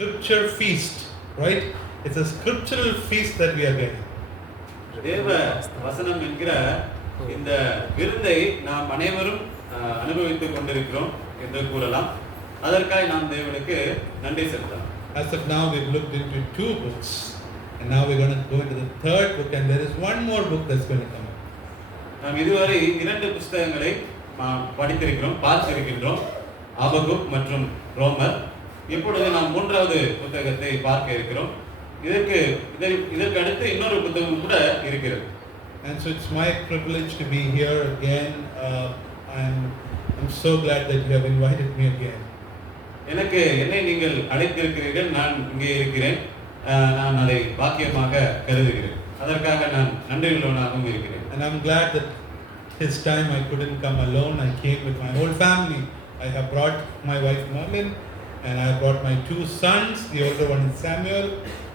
scripture feast, right? It's a scriptural feast that we are getting. தேவ வசனம் என்கிற இந்த விருந்தை நாம் அனைவரும் அனுபவித்துக் கொண்டிருக்கிறோம் என்று கூறலாம். அதற்காக நாம் தேவனுக்கு நன்றி செலுத்தலாம். As of now, we've looked into 2 books, and now we're going to go into the 3rd book, and there is one more book that's going to come up. நாம் இதுவரை 2 புத்தகங்களை படித்திருக்கிறோம், பார்த்திருக்கின்றோம், ஆபகுக் மற்றும் ரோமர். இப்பொழுது நாம் 3வது புத்தகத்தை பார்க்க இருக்கிறோம். இதற்கு அடுத்து இன்னொரு புத்தகம் கூட இருக்கிறது. And so it's my privilege to be here again. I'm so glad that you have invited me again. எனக்கு என்னை நீங்கள் அழைத்திருக்கிறீர்கள், நான் இங்கே இருக்கிறேன். நான் அதை பாக்கியமாக கருதுகிறேன். அதற்காக நான் நன்றியுள்ளவனாகவும் இருக்கிறேன். And I'm glad that this time I couldn't come alone. I came with my whole family. I have brought my wife Merlin, and I have brought my 2 sons. The older one is Samuel.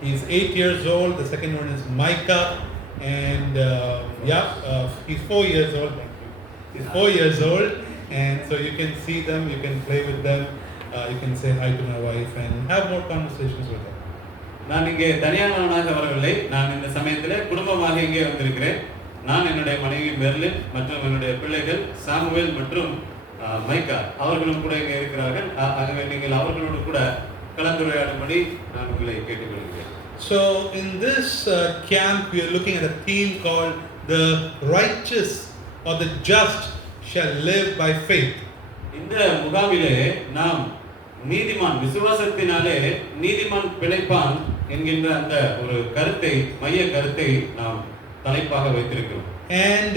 He is 8 years old. The second one is Micah, and he's 4 years old. Thank you. He's 4 years old, and so you can see them, you can play with them, you can say hi to my wife and have more conversations with them. நான் இங்கே தனியானவனாக வரவில்லை. நான் இந்த சமயத்தில் குடும்பமாக இங்கே வந்திருக்கிறேன். நான் என்னுடைய மனைவி மெர்லின் மற்றும் என்னுடைய பிள்ளைகள் சாமுவேல் மற்றும் மைக்கா அவர்களும் கூட இங்கே இருக்கிறார்கள். ஆகவே நீங்கள் அவர்களோடு கூட கலந்துரையாடும்படி நான் உங்களை கேட்டுக்கொள்கிறேன். So in this camp we are looking at a theme called the righteous or the just shall live by faith. இந்த முகாமிலே நாம் நீதிமான் விசுவாசத்தினாலே நீதிமான் பிழைப்பான் என்கின்ற அந்த ஒரு கருத்தை, மைய கருத்தை நாம் தலைப்பாக வைத்திருக்கிறோம். And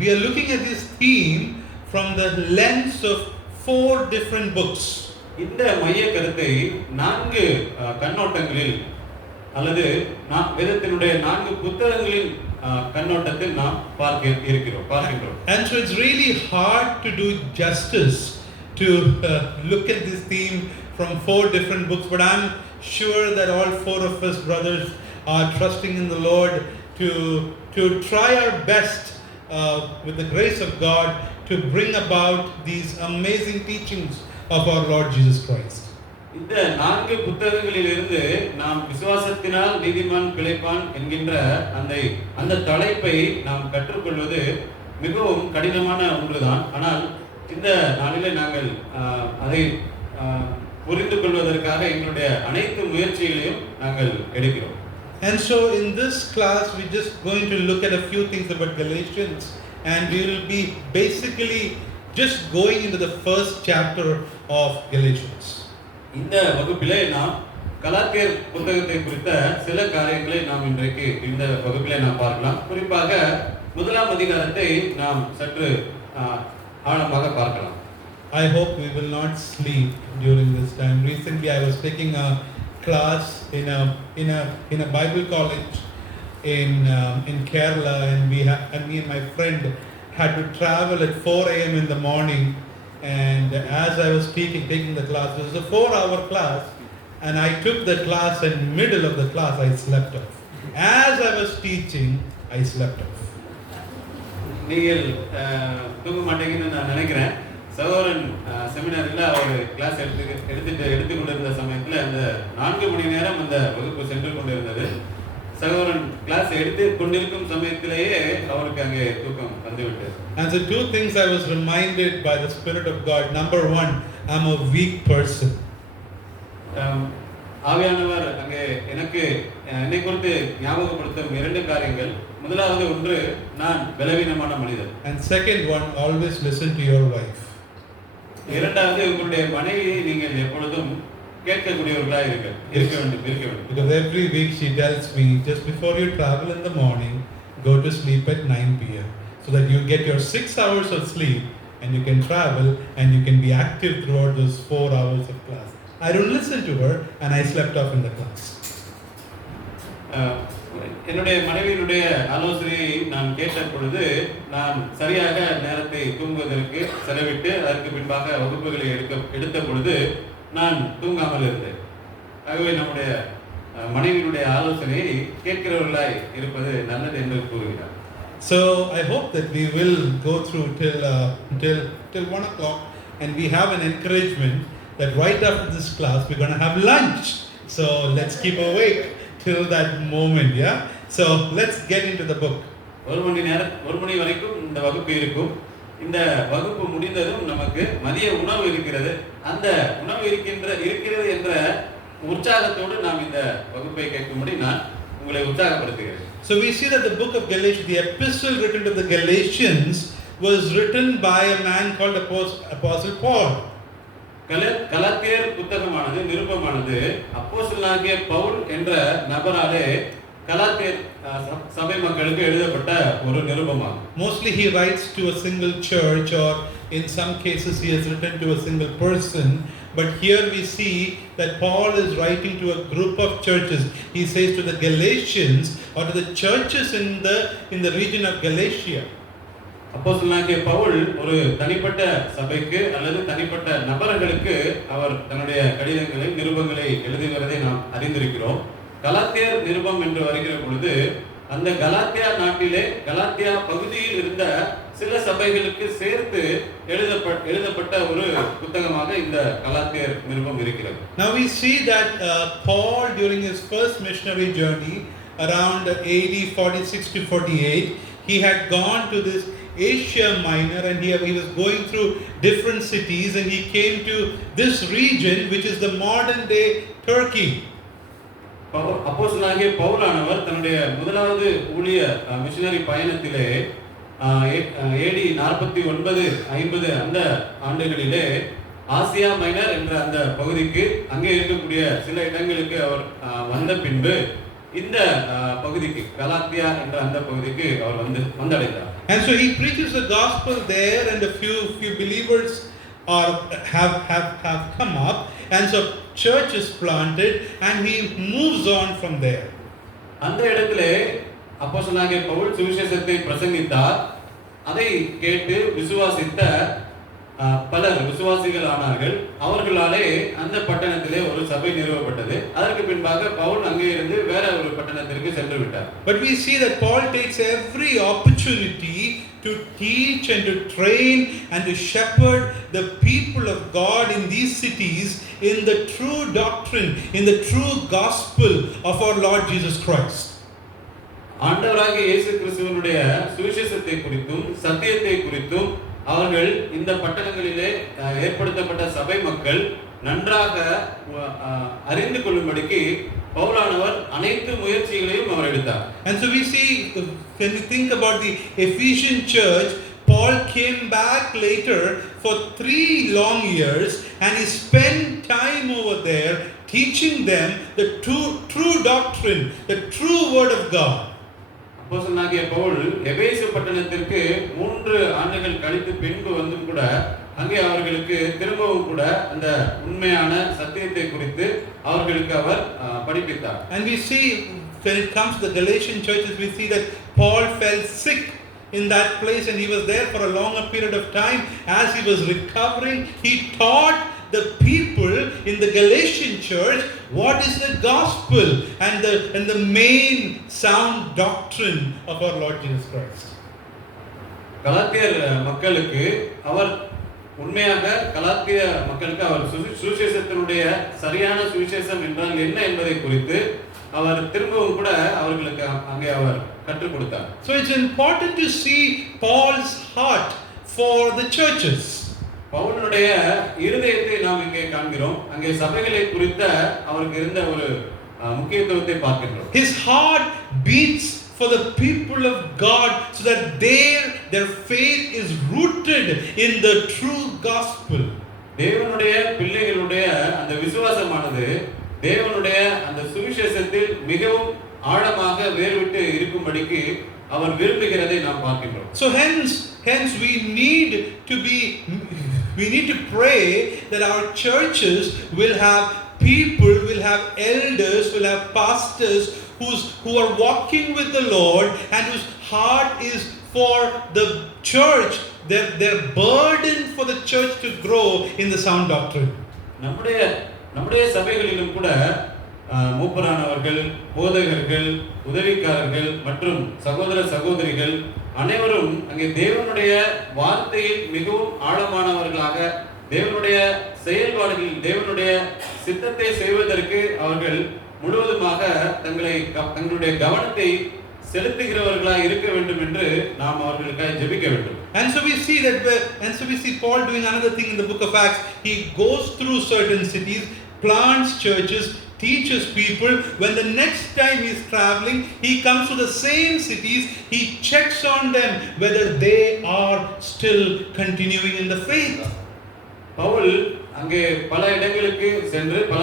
we are looking at this theme from the lens of 4 different books. இந்த மைய கருத்தை 4 கண்ணோட்டங்களில் அல்லது வேதத்தினுடைய 4 புத்தகங்களின் கண்ணோட்டத்தில் நாம் பார்க்கின்றோம். And so it's really hard to do justice to look at this theme from 4 different books, but I'm sure that all 4 of us brothers are trusting in the Lord to try our best with the grace of God to bring about these amazing teachings of our Lord Jesus Christ. இந்த 4 புத்தகங்களிலிருந்து நாம் விசுவாசத்தினால் நீதிமான் பிழைப்பான் என்கின்ற அந்த தலைப்பை நாம் கற்றுக்கொள்வது மிகவும் கடினமான ஒன்றுதான். ஆனால் இந்த நாளிலே நாங்கள் அதை புரிந்து கொள்வதற்காக எங்களுடைய அனைத்து முயற்சிகளையும் நாங்கள் எடுக்கிறோம். And so in this class we're just going to look at a few things about Galatians, and we will be basically just going into the first chapter of Galatians. இந்த வகுப்பிலே நாம் கலாத்தியர் புத்தகத்தை குறித்த சில காரியங்களை நாம் இன்றைக்கு இந்த வகுப்பிலே நாம் பார்க்கலாம். குறிப்பாக 1ஆம் அதிகாரத்தை நாம் சற்று ஆழமாக பார்க்கலாம். I hope we will not sleep during this time. Recently I was taking a class in a Bible college in Kerala, and me and my friend had to travel at 4 a.m. in the morning. And as I was taking the class, it was a 4-hour class, and I took the class, and middle of the class I slept off. As I was teaching, I slept off. நீங்கள் தூங்க மாட்டீங்கன்னு நான் நினைக்கிறேன். சகோதரன் செமினாரில் அவர் class எடுத்துக்கொண்டிருந்த சமயத்தில் அந்த 4 மணி நேரம் அந்த வகுப்பு சென்று கொண்டிருந்தது. சகோதரன் கிளாஸ் எடுத்து கொண்டிருக்கும் சமயத்திலேயே அவருக்கு அங்கே தூக்கம் வந்துவிட்டது. And so 2 things I was reminded by the Spirit of God. Number 1, I'm a weak person. ஆவியானவர் அங்கே என்னை குறித்து ஞாபகப்படுத்தும் 2 காரியங்கள். முதலாவது ஒன்று, நான் பலவீனமான மனிதன். And second one, always listen to your wife. இரண்டாவது, உங்களுடைய மனைவியை நீங்கள் எப்பொழுதும் கேட்கக்கூடியவர்களாக இருக்க வேண்டும். Because every week she tells me, just before you travel in the morning, go to sleep at 9 p.m. so that you get your 6 hours of sleep and you can travel and you can be active throughout those 4 hours of class. I don't listen to her and I slept off in the class. என்னுடைய மனைவியினுடைய ஆலோசனையை நான் கேட்ட பொழுது நான் சரியாக நேரத்தை தூங்குவதற்கு செலவிட்டு அதற்கு பின்பாக வகுப்புகளை எடுத்த பொழுது நான் தூங்காமல் இருந்தேன். ஆகவே நம்முடைய மனைவியினுடைய ஆலோசனையை கேட்கிறவர்களாய் இருப்பது நல்லது என்று கூறுகிறார். So I hope that we will go through till 1 o'clock, and we have an encouragement that right after this class we're going to have lunch So let's keep awake till that moment, yeah? So let's get into the book. ஒரு மணி வரைக்கும் இந்த வகுப்பு இருக்கும். இந்த வகுப்பு முடிந்ததும் நமக்கு மதிய உணவு இருக்கிறது. அந்த உணவு இருக்கிறது என்ற உற்சாகத்தோடு நாம் இந்த வகுப்பை கேட்கும்படி நான் உங்களை உற்சாகப்படுத்துகிறேன். So we see that the book of Galatians, the epistle written to the Galatians, was written by a man called Apostle Paul. கலாத்தியர் புத்தகமானது நிருபமானது அப்போஸ்தலனாகிய பவுல் என்ற நபராலே கலாத்தியர் சபை மக்களுக்கு எழுதப்பட்ட ஒரு நிருபமாகும். Mostly he writes to a single church, or in some cases he has written to a single person, but here we see that Paul is writing to a group of churches. He says to the Galatians, or to the churches in the region of Galatia. அப்போஸ்தலனாகிய பவுல் ஒரு தனிப்பட்ட சபைக்கு அல்லது தனிப்பட்ட நபர்களுக்கு அவர் தன்னுடைய கடிதங்களை நிருபங்களை எழுதுகிறதை நாம் அறிந்திருக்கிறோம். கலாத்தியர் நிருபம் என்று வருகிற பொழுது அந்த கலாத்தியா நாட்டிலே கலாத்தியா பகுதியில் இருந்த சில சபைகளுக்கு சேர்த்து எழுதப்பட்ட ஒரு புத்தகமாக இந்த கலாத்தியர் நிருபம் இருக்கிறது. Now we see that Paul, during his first missionary journey around AD 46 to 48, he had gone to this Asia Minor, and he was going through different cities, and he came to this region which is the modern day Turkey. அப்போஸ்தலனாகிய பவுலானவர் தன்னுடைய முதலாவது ஊழிய missionary பயணத்திலே AD 49 50 அந்த ஆண்டுகளிலே Asia minor என்ற அந்த பகுதிக்கு அங்கே இருக்கக்கூடிய சில இடங்களுக்கு அவர் வந்த பின்பு இந்த பகுதிக்கு கலாத்தியா என்ற அந்த பகுதிக்கு அவர் வந்தடைந்தார். And so he preaches the gospel there, and a few believers have come up, and so church is planted, and he moves on from there. அந்த இடத்திலே அப்போஸ்தலனாகிய பவுல் சுவிசேஷத்தை பிரசங்கித்தார். அதை கேட்டு விசுவாசித்த பலர் விசுவாசிகள் ஆனார்கள். அவர்களாலே அந்த பட்டணத்திலே ஒரு சபை நிறுவப்பட்டது. அதற்கு பின்பாக பவுல் அங்கே இருந்து வேற ஒரு பட்டணத்திற்கு சென்று விட்டார். But we see that Paul takes every opportunity to teach and to train and to shepherd the people of God in these cities in the true doctrine, in the true gospel of our Lord Jesus Christ. ஆண்டவராகிய இயேசு கிறிஸ்துவினுடைய சுவிசேஷத்தை குறித்தும் சத்தியத்தை குறித்தும் அவர்கள் இந்த பட்டணங்களிலே ஏற்படுத்தப்பட்ட சபை மக்கள் நன்றாக அறிந்து கொள்ளும்படிக்கு பவுலானவர் அனைத்து முயற்சிகளையும் அவர் எடுத்தார். And so we see, when we think about the Ephesian church, Paul came back later for 3 long years, and he spent time over there teaching them the true doctrine, the true word of God. அப்போஸ்தலனாகிய பவுல் எபேசு பட்டணத்திற்கு 3 ஆண்டுகள் கழித்து பின்பு வந்தும் கூட அங்கே அவர்களுக்கு திரும்பவும் கூட அந்த உண்மையான சத்தியத்தை குறித்து அவர்களுக்கு அவர் படிப்பித்தார். And we see, when it comes to the Galatian churches, we see that Paul fell sick in that place, and he was there for a longer period of time. As he was recovering, he taught the people in the Galatian church what is the gospel and the main sound doctrine of our Lord Jesus Christ. கலாத்தியர் மக்களுக்கு அவர் உண்மையாக கலாத்திய மக்களுக்கு அவர் சுவிசேஷத்தினுடைய சரியான சுவிசேஷம் என்றால் என்ன என்பதை குறித்து அவர் திரும்பவும் கூட அவர்களுக்கு அங்கே அவர் கற்றுக் கொடுத்தார். So it's important to see Paul's heart for the churches. பவுலுடைய இருதயத்தை நாம் இங்கே காண்கிறோம். அங்கே சபைகளை குறித்த அவருக்கு இருந்த ஒரு முக்கியத்துவத்தை பார்க்கிறோம். His heart beats for the people of God, so that their faith is rooted in the true gospel. தேவனுடைய பிள்ளைகளுடைய அந்த விசுவாசமானது தேவனுடைய அந்த சுவிசேஷத்தில் மிகவும் ஆழமாக வேர்விட்டு இருக்கும்படிக்கு அவர் விரும்புகிறதை நாம் பார்க்கிறோம். So hence we need to pray that our churches will have people, will have elders, will have pastors who are walking with the Lord, and whose heart is for the church, their burden for the church to grow in the sound doctrine. நம்முடைய சபைகளிலும் கூட மூப்பரானவர்கள், போதகர்கள், உதவிக்காரர்கள் மற்றும் சகோதர சகோதரிகள் அனைவரும் அங்கே தேவனுடைய வார்த்தையில் மிகவும் ஆழமானவர்களாக, தேவனுடைய செயல்பாடுகளில் தேவனுடைய சித்தத்தை செய்வதற்கு அவர்கள் முழுவதுமாக தங்களுடைய கவனத்தை செலுத்துகிறவர்களாக இருக்க வேண்டும் என்று நாம் அவர்களுக்காக ஜெபிக்க வேண்டும். And so we see Paul doing another thing in the book of Acts. He goes through certain cities, plants churches, teaches people. When the next time he is traveling, he comes to the same cities. He checks on them whether they are still continuing in the faith. Pavul அங்கே பல இடங்களுக்கு சென்று பல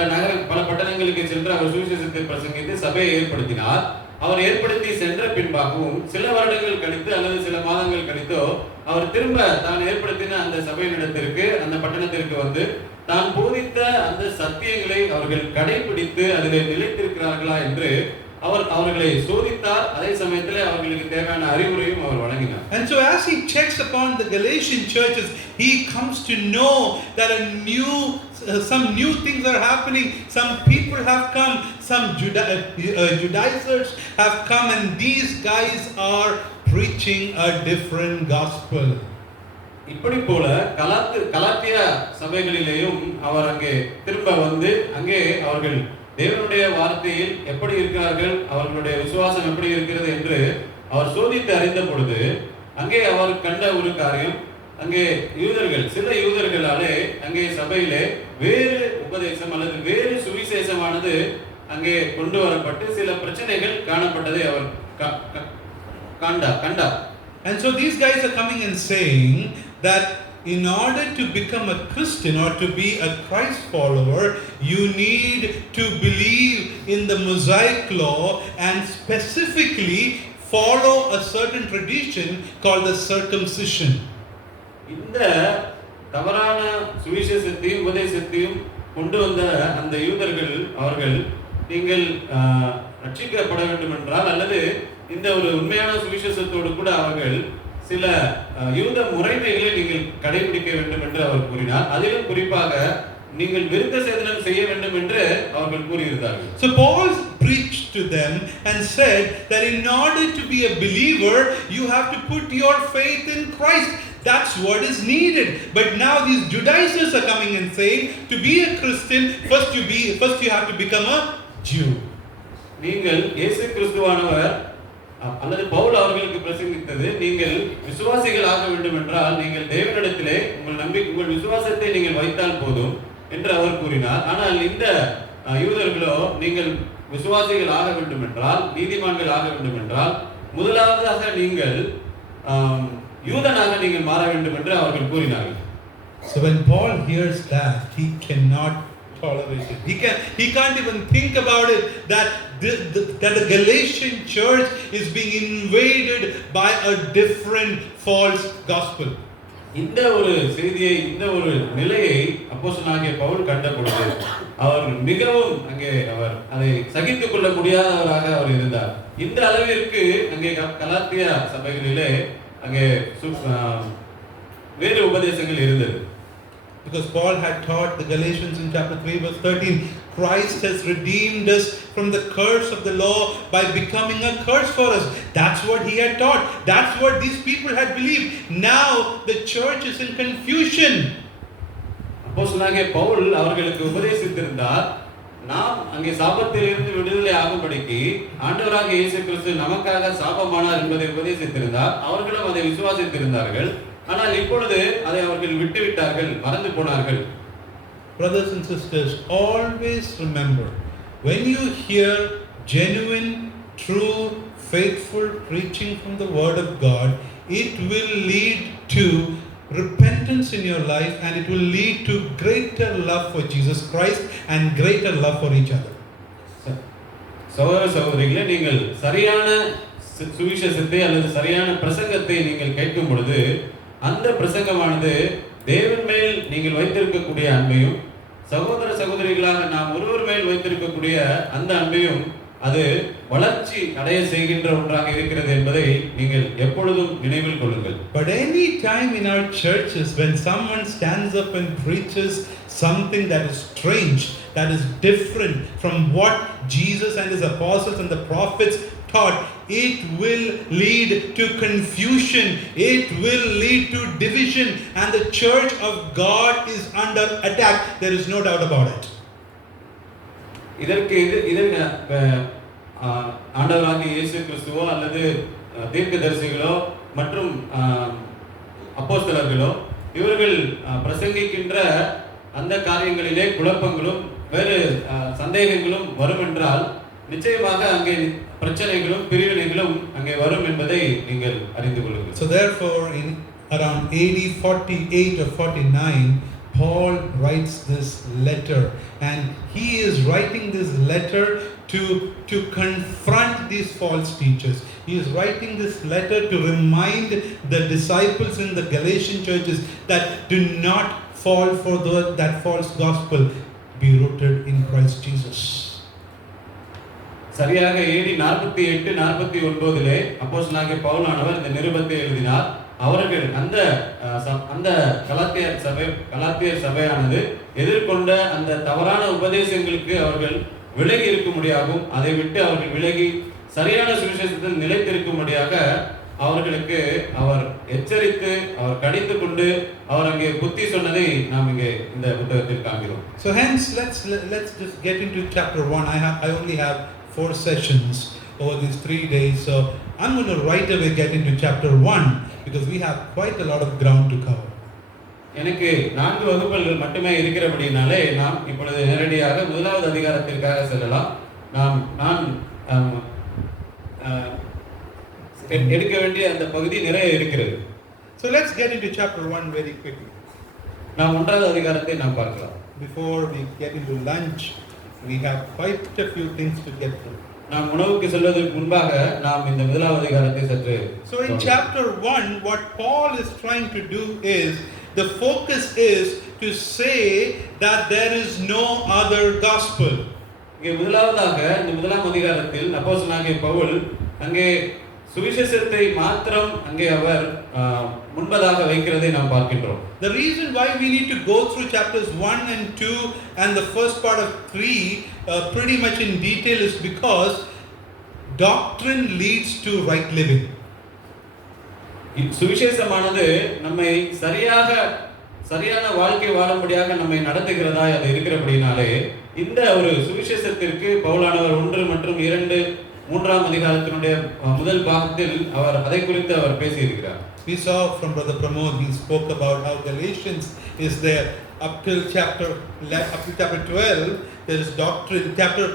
பட்டணங்களுக்கு சென்று அவர் சுவிசேஷத்தை பிரசங்கித்து சபையை ஏற்படுத்தினார். அவர் ஏற்படுத்தி சென்ற பின்பாகவும் சில வருடங்கள் கழித்து அல்லது சில மாதங்கள் கழித்தோ அவர் திரும்ப தான் ஏற்படுத்தின அந்த சபையினிடத்திற்கு அந்த பட்டணத்திற்கு வந்து தான் போதித்த அந்த சத்தியங்களை அவர்கள் கடைபிடித்து அதிலே நிலைத்திருக்கிறார்களா என்று அவர்களை சோதித்தார். அதே சமயத்தில் அவர்களுக்கு தேவையான அறிவுரையும் அவர் வழங்கினார். And so as he checks upon the Galatian churches, he comes to know that some new things are happening. Some people have come, some Judaizers have come, and these guys are preaching a different gospel. இப்படி போல Galatia சபைகளிலேயும் அவர் அங்கே திரும்ப வந்து அங்கே அவர்கள் தேவனுடைய வார்த்தையில் எப்படி இருக்கிறார்கள், அவர்களுடைய விசுவாசம் எப்படி இருக்கிறது என்று அவர் சோதித்து அறிந்த பொழுது அங்கே அவர் கண்ட ஒரு காரியம், அங்கே சில யூதர்களாலே அங்கே சபையிலே வேறு உபதேசம் அல்லது வேறு சுவிசேஷமானது அங்கே கொண்டு வரப்பட்டு சில பிரச்சனைகள் காணப்பட்டதை அவர் கண்டார். And so these guys are coming and saying that in order to become a Christian or to be a Christ follower, you need to believe in the Mosaic law and specifically follow a certain tradition called the circumcision. இந்த தவறான சுவிசேஷத்தையும் உபதேசத்தையும் கொண்டு வந்த அந்த யூதர்கள் அவர்கள் நீங்கள் ரட்சிக்கப்பட வேண்டும் என்றால் அல்லது இந்த ஒரு உண்மையான சுவிசேஷத்தோடு கூட அவர்கள் சில யூத முறைமைகளை நீங்கள் கடைபிடிக்க வேண்டும் என்று அவர் கூறினார். அதிலும் குறிப்பாக நீங்கள் விருத்த சேதனம் செய்ய வேண்டும் என்று அவர்கள் கூறியிருந்தார்கள். So Paul preached to them and said that in order to be a believer you have to put your faith in Christ. That's what is needed. But now these Judaizers are coming and saying to be a Christian first you have to become a Jew. நீங்கள் இயேசு கிறிஸ்துவானவர் அல்லது பவுல் அவர்களுக்கு பிரசங்கித்தது, நீங்கள் விசுவாசிகள் ஆக வேண்டும் என்றால் நீங்கள் தேவனிடத்திலே உங்கள் விசுவாசத்தை நீங்கள் வைத்தால் போதும் என்று அவர் கூறினார். ஆனால் இந்த யூதர்களோ நீங்கள் விசுவாசிகள் ஆக வேண்டும் என்றால், நீதிமான்கள் ஆக வேண்டும் என்றால் முதலாவதாக நீங்கள் யூதனாக நீங்கள் மாற வேண்டும் என்று அவர்கள் கூறினார்கள். So when Paul hears that, he cannot tolerate it. He can't even think about it that the Galatian church is being invaded by a different false gospel. இந்த ஒரு செய்தியை, இந்த ஒரு நிலையை அப்போஸ்தலனாகிய பவுல் கண்ட பொழுது அவர் மிகவும் அங்கே அவர் அதை சகித்துக் கொள்ள முடியாதவராக அவர் இருந்தார். இந்த அளவிற்கு அங்கே கலாத்தியா சபைகளிலே அங்கே வேறு உபதேசங்கள் இருந்தது. Because Paul had taught the Galatians in chapter 3 verse 13, Christ has redeemed us from the curse of the law by becoming a curse for us. That's what he had taught. That's what these people had believed. Now the church is in confusion. அப்போஸ்தலனாகிய பவுல் அவர்களுக்கு உபதேசித்திருந்தார், நாம் அங்கே சாபத்திலிருந்து விடுதலை ஆகும்படிக்கு ஆண்டவராகிய இயேசு கிறிஸ்து நமக்காக சாபமானார் என்பதை உபதேசித்திருந்தார். அவர்களும் அதை விசுவாசித்திருந்தார்கள். ஆனால் இப்பொழுது அதை அவர்கள் விட்டுவிட்டார்கள், மறந்து போனார்கள். Brothers and sisters, always remember, when you hear genuine, true, faithful preaching from the Word of God, it will lead to repentance in your life and it will lead to greater love for Jesus Christ and greater love for each other. சகோதர சகோதரிகளே, நீங்கள் சரியான சுவிசேஷத்தை அல்லது சரியான பிரசங்கத்தை நீங்கள் கேட்கும் பொழுது அந்த பிரசங்கமானது தேவன் மேல் நீங்கள் வைத்திருக்கக்கூடிய அன்பையும் சகோதர சகோதரிகளாக நாம் ஒருவர் மேல் வைத்திருக்கக்கூடிய அந்த அன்பையும் அது வளர்ச்சி அடைய செய்கின்ற ஒன்றாக இருக்கிறது என்பதை நீங்கள் எப்பொழுதும் நினைவில் கொள்ளுங்கள். But any time in our churches when someone stands up and preaches something that is strange, that is different from what Jesus and his apostles and the prophets taught, it will lead to confusion, it will lead to division, and the church of God is under attack. There is no doubt about it. இதற்கு ஆண்டவராகிய இயேசு கிறிஸ்துவோ அல்லது தீர்க்கதரிசிகளோ மற்றும் அப்போஸ்தலர்களோ இவர்கள் பிரசங்கிக்கின்ற அந்த காரியங்களிலே குழப்பங்களும் வேறு சந்தேகங்களும் வரும் என்றால் நிச்சயமாக அங்கே பிரச்சனைகளும் பிரிவினைகளும் அங்கே வரும் என்பதை நீங்கள் அறிந்து கொள்ளுங்கள். So therefore in around AD 48 or 49 Paul writes this letter, and he is writing this letter to confront these false teachers. He is writing this letter to remind the disciples in the Galatian churches that do not fall for that false gospel. Be rooted in Christ Jesus. சரியாக AD 48 49 அப்போஸ்தலனாகிய பவுலானவர் இந்த நிருபத்தை எழுதினார். அவர்கள் அந்த கலாத்தியர் சபையானது எதிர்கொண்ட அந்த தவறான உபதேசங்களுக்கு அவர்கள் விலகி இருக்கும்படியாகவும் அதை விட்டு அவர்கள் விலகி சரியான சுவிசேஷத்தில் நிலைத்திருக்கும்படியாக அவர்களுக்கு அவர் எச்சரித்து அவர் கடிந்து கொண்டு அவர் அங்கே புத்தி சொன்னதை நாம் இங்கே இந்த புத்தகத்தில் காண்கிறோம். So hence let's just get into chapter 1. I only have 4 sessions over these 3 days, so I'm going to right away get into chapter 1 because we have quite a lot of ground to cover. எனக்கு 4 வகுப்புகள் மட்டுமே இருக்கிறபடினாலே நாம் இப்பொழுது நேரடியாக முதலாவது அதிகாரத்திற்காக செல்லலாம். நான் எடுக்க வேண்டிய அந்த பகுதி நிறைய இருக்கிறது. So let's get into chapter 1 very quickly. நாம் 1வது அதிகாரத்தை நாம் பார்க்கலாம். Before we get into lunch, we have quite a few things to get through. நாம் உணவுக்கு செல்வதற்கு முன்பாக நாம் இந்த முதலாவது அதிகாரத்தை சற்று. So in chapter 1 what Paul is trying to do is, the focus is to say that there is no other gospel. இங்கே முதலாவதாக இந்த முதலாம் அதிகாரத்தில் அப்போஸ்தலனாகிய பவுல் அங்கே சுவிசேஷத்தை மாத்திரம் அங்கே அவர் முன்பதாக வைக்கிறதை நாம் பார்க்கின்றோம். The reason why we need to go through chapters 1 and 2 and the first part of 3 pretty much in detail is because doctrine leads to right living. சுவிசேஷமானது நம்மை சரியான வாழ்க்கை வாழும்படியாக நம்மை நடத்துகிறதா அது இருக்கிறபடினாலே இந்த ஒரு சுவிசேஷத்திற்கு பவுலானவர் 1 மற்றும் 2 3ஆம் அதிகாரத்தினுடைய முதல் பாகத்தில் அவர் அதை குறித்து அவர் பேசி இருக்கிறார். We saw from Brother Pramod, he spoke about how Galatians is there up till chapter 12 there is doctrine. Chapter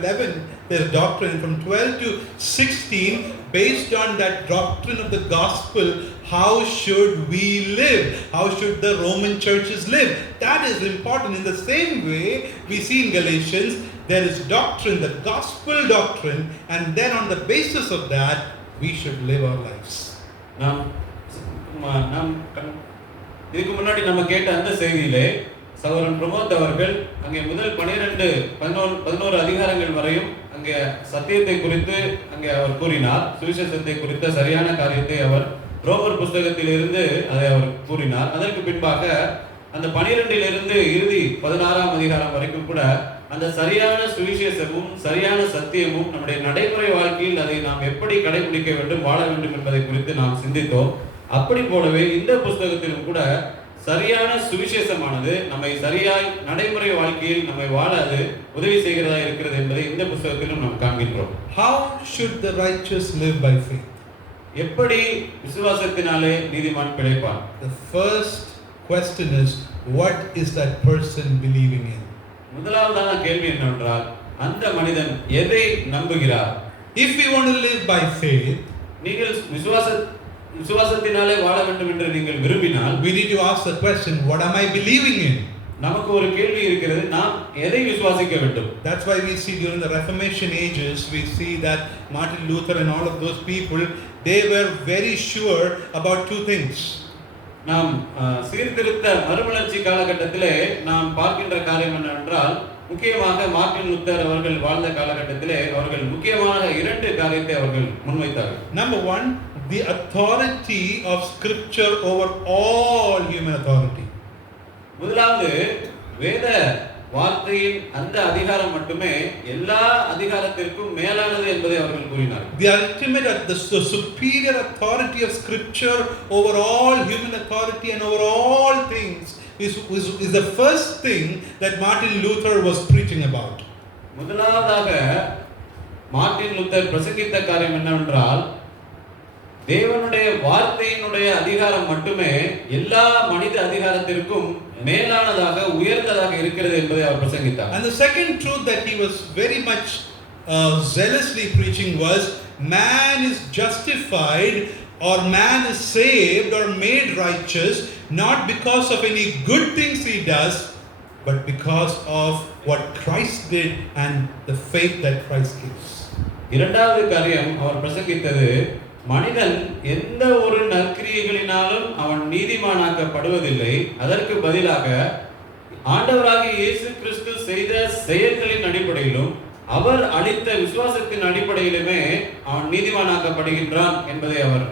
11 there is doctrine. From 12 to 16 based on that doctrine of the gospel, how should we live? How should the Roman churches live? That is important. In the same way we see in Galatians there is doctrine, the gospel doctrine, and then on the basis of that we should live our lives. நாம் இதுக்கு முன்னாடி நம்ம கேட்ட அந்த செய்தியிலே சகோதரன் பிரமோத் அவர்கள் அங்கே முதல் 11 அதிகாரங்கள் வரையும் அங்கே சத்தியத்தை குறித்து அங்கே அவர் கூறினார். சுவிசேஷத்தை குறித்த சரியான காரியத்தை அவர் ரோமர் புத்தகத்தில் இருந்து அதை அவர் கூறினார். அதற்கு பின்பாக அந்த 12 இறுதி 16ஆம் அதிகாரம் வரைக்கும் கூட அந்த சரியான சுவிசேஷமும் சரியான சத்தியமும் நம்முடைய நடைமுறை வாழ்க்கையில் அதை நாம் எப்படி கடைபிடிக்க வேண்டும் வாழ வேண்டும் என்பதை குறித்து நாம் சிந்தித்தோம். அப்படி போலவே இந்த புத்தகத்திலும் கூட சரியான சுவிசேஷமானது நம்மை சரியாய் நடைமுறை வாழ்க்கையில் நம்மை வாழ அது உதவி செய்கிறதா இருக்கிறது என்பதை இந்த புத்தகத்திலும் நாம் காண்கின்றோம். How should the righteous live by faith? எப்படி விசுவாசத்தினாலே நீதிமான் பிழைப்பான்? The first question is, what is that person believing in? முதலாவதான கேள்வி என்னவென்றால் அந்த மனிதன் எதை நம்புகிறார்? If we want to live by faith, நீங்கள் விசுவாசத்தினாலே வாழ வேண்டும் என்று நீங்கள் விரும்பினால் we need to ask the question, what am I believing in? நமக்கு ஒரு கேள்வி இருக்கிறது, நாம் எதை விசுவாசிக்க வேண்டும்? That's why we see during the Reformation ages, we see that Martin Luther and all of those people, they were very sure about 2 things. நாம் சீர்திருத்த மறுமலர்ச்சி காலகட்டத்திலே நாம் பார்க்கின்ற காரியம் என்னவென்றால், முக்கியமாக மார்ட்டின் லூத்தர் அவர்கள் வாழ்ந்த காலகட்டத்திலே அவர்கள் முக்கியமான 2 காரியத்தை அவர்கள் முன்வைத்தார்கள். Number 1, the authority of scripture over all human authority. முதலாவது வார்த்தையின் அந்த அதிகாரம் மட்டுமே எல்லா அதிகாரத்திற்கும் மேலானது என்பதை அவர்கள் கூறினார்கள். The ultimate, the superior authority of Scripture over all human authority and over all things is the first thing that Martin Luther was preaching about. முதலாவதாக மார்ட்டின் லூத்தர் பிரசங்கித்த காரியம் என்னவென்றால் தேவனுடைய வார்த்தையினுடைய அதிகாரம் மட்டுமே எல்லா மனித அதிகாரத்திற்கும் மேலானதாக உயர்ந்ததாக இருக்கிறது என்பதை அவர் பிரசங்கித்தார். And the second truth that he was very much zealously preaching was man is justified or man is saved or made righteous not because of any good things he does but because of what Christ did and the faith that Christ gives. இரண்டாவது காரியம் அவர் பிரசங்கித்தது மனிதன் எந்த ஒரு நற்கிரியைகளினாலும் அவன் நீதிமானாக்கப்படுவதில்லை, அதற்கு பதிலாக ஆண்டவராகிய இயேசு கிறிஸ்து செய்த செயல்களின் அடிப்படையிலும் அவர் அளித்த விசுவாசத்தின் அடிப்படையிலுமே அவன் நீதிமானாக்கப்படுகின்றான் என்பதை அவர்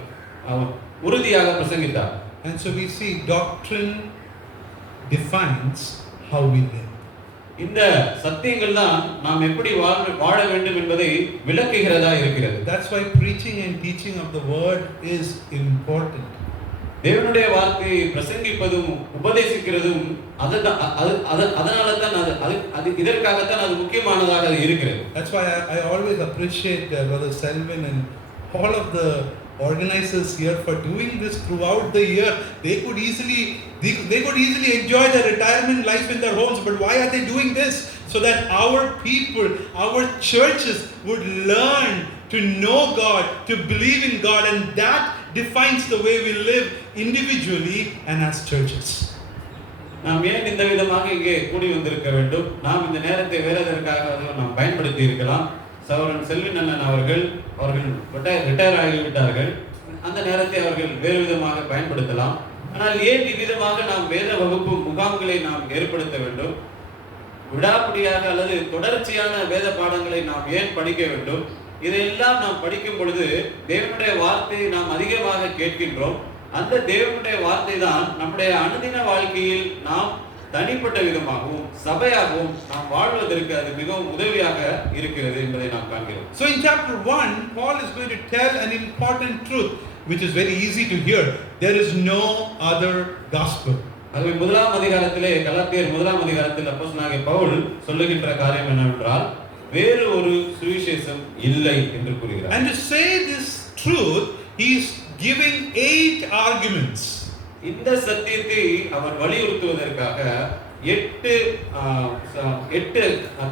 உறுதியாக பிரசங்கித்தார். And so we see doctrine defines how we live. இந்த சத்தியங்கள் தான் நாம் எப்படி வாழ வேண்டும் என்பதை விளக்குகிறதா இருக்கிறது. That's why preaching and teaching of the word is important. தேவனுடைய வார்த்தையை பிரசங்கிப்பதும் உபதேசிக்கிறதும் அதனால தான் அது இதற்காகத்தான் அது முக்கியமானதாக இருக்கிறது. That's why I always appreciate Brother Selwyn and all of the organizers here for doing this throughout the year. They could easily enjoy their retirement life in their homes, but why are they doing this? So that our people, our churches would learn to know God, to believe in God, and that defines the way we live individually and as churches. நாம் ஏன் இந்த விதமாக இங்கே கூடி வந்திருக்க வேண்டும்? நாம் இந்த நேரத்தை வேற எதற்காக நாம் பயன்படுத்தி இருக்கலாம். சகோதரன் செல்வின் அண்ணன் அவர்கள் ரிட்டையர் ஆகிவிட்டார்கள். அந்த நேரத்தை அவர்கள் வேறு விதமாக பயன்படுத்தலாம். ஆனால் ஏன் இவ்விதமாக நாம் வேத வகுப்பு முகாம்களை நாம் ஏற்படுத்த வேண்டும்? விடாப்பிடியாக அல்லது தொடர்ச்சியான வேத பாடங்களை நாம் ஏன் படிக்க வேண்டும்? இதையெல்லாம் நாம் படிக்கும் பொழுது தேவனுடைய வார்த்தையை நாம் அதிகமாக கேட்கின்றோம். அந்த தேவனுடைய வார்த்தை தான் நம்முடைய அனுதின வாழ்க்கையில் நாம் தனிப்பட்ட விதமாகவும் சபையாகவும் நாம் வாழ்வதற்கு அது மிகவும் உதவியாக இருக்கிறது என்பதை நாம் காண்கிறோம். So in chapter 1 Paul is going to tell an important truth which is very easy to hear. There is no other gospel. அதுவே முதலாம் அதிகாரத்திலே கலாத்தியர் முதலாம் அதிகாரத்தில் அப்போஸ்தலனாகிய பவுல் சொல்லுகின்ற காரியம் என்னவென்றால் வேறு ஒரு சுவிசேஷம் இல்லை என்று கூறுகிறார். And to say this truth he is giving 8 arguments. இந்த சத்தியத்தை அவர் வலியுறுத்துவதற்காக 8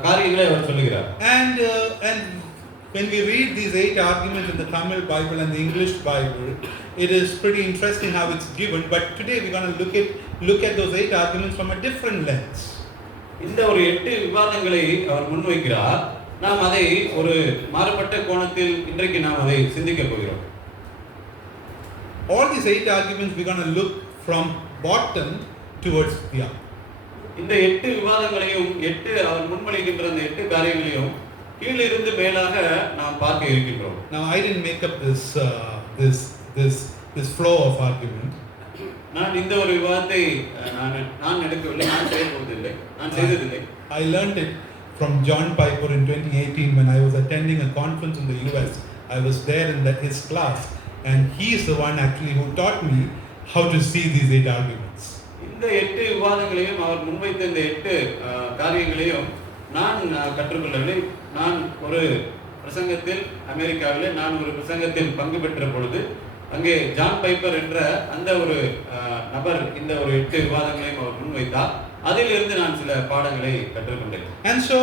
காரியங்களை அவர் சொல்லுகிறார். And when we read these 8 arguments in the Tamil Bible and the English Bible, it is pretty interesting how it's given. But today we're going to look at those 8 arguments from a different lens. இந்த ஒரு 8 விவாதங்களை அவர் முன்வைக்கிறார். நாம் அதை ஒரு மாறுபட்ட கோணத்தில் இன்றைக்கு நாம் அதை சிந்திக்க போகிறோம். All these 8 arguments we're going to look from bottom towards the up. இந்த 8 விவாதங்களையும் 8 அவர் முன்மொழிகின்ற அந்த 8 காரியங்களையும் கீழிருந்து மேலாக நாம் பார்க்க இருக்கின்றோம். Now I didn't make up this flow of argument. நான் இந்த ஒரு விவாதத்தை நான் எடுக்கவில்லை, நான் செய்ததில்லை. I learned it from John Piper in 2018 when I was attending a conference in the US. I was there in his class. And he is the one actually who taught me how to see these 8 arguments. இந்த 8 விவாதங்களையும் அவர் முன்வைத்த இந்த 8 காரியங்களையும் நான் கற்றுக்கொள்ளவில்லை. நான் ஒரு பிரசங்கத்தில் அமெரிக்காவிலே நான் ஒரு பிரசங்கத்தில் பங்கு பெற்ற பொழுது அங்கே ஜான் பைப்பர் என்ற அந்த ஒரு நபர் இந்த ஒரு 8 விவாதங்களையும் அவர் முன்வைத்தார். அதிலிருந்து நான் சில பாடங்களை கற்றுக்கொண்டேன். And so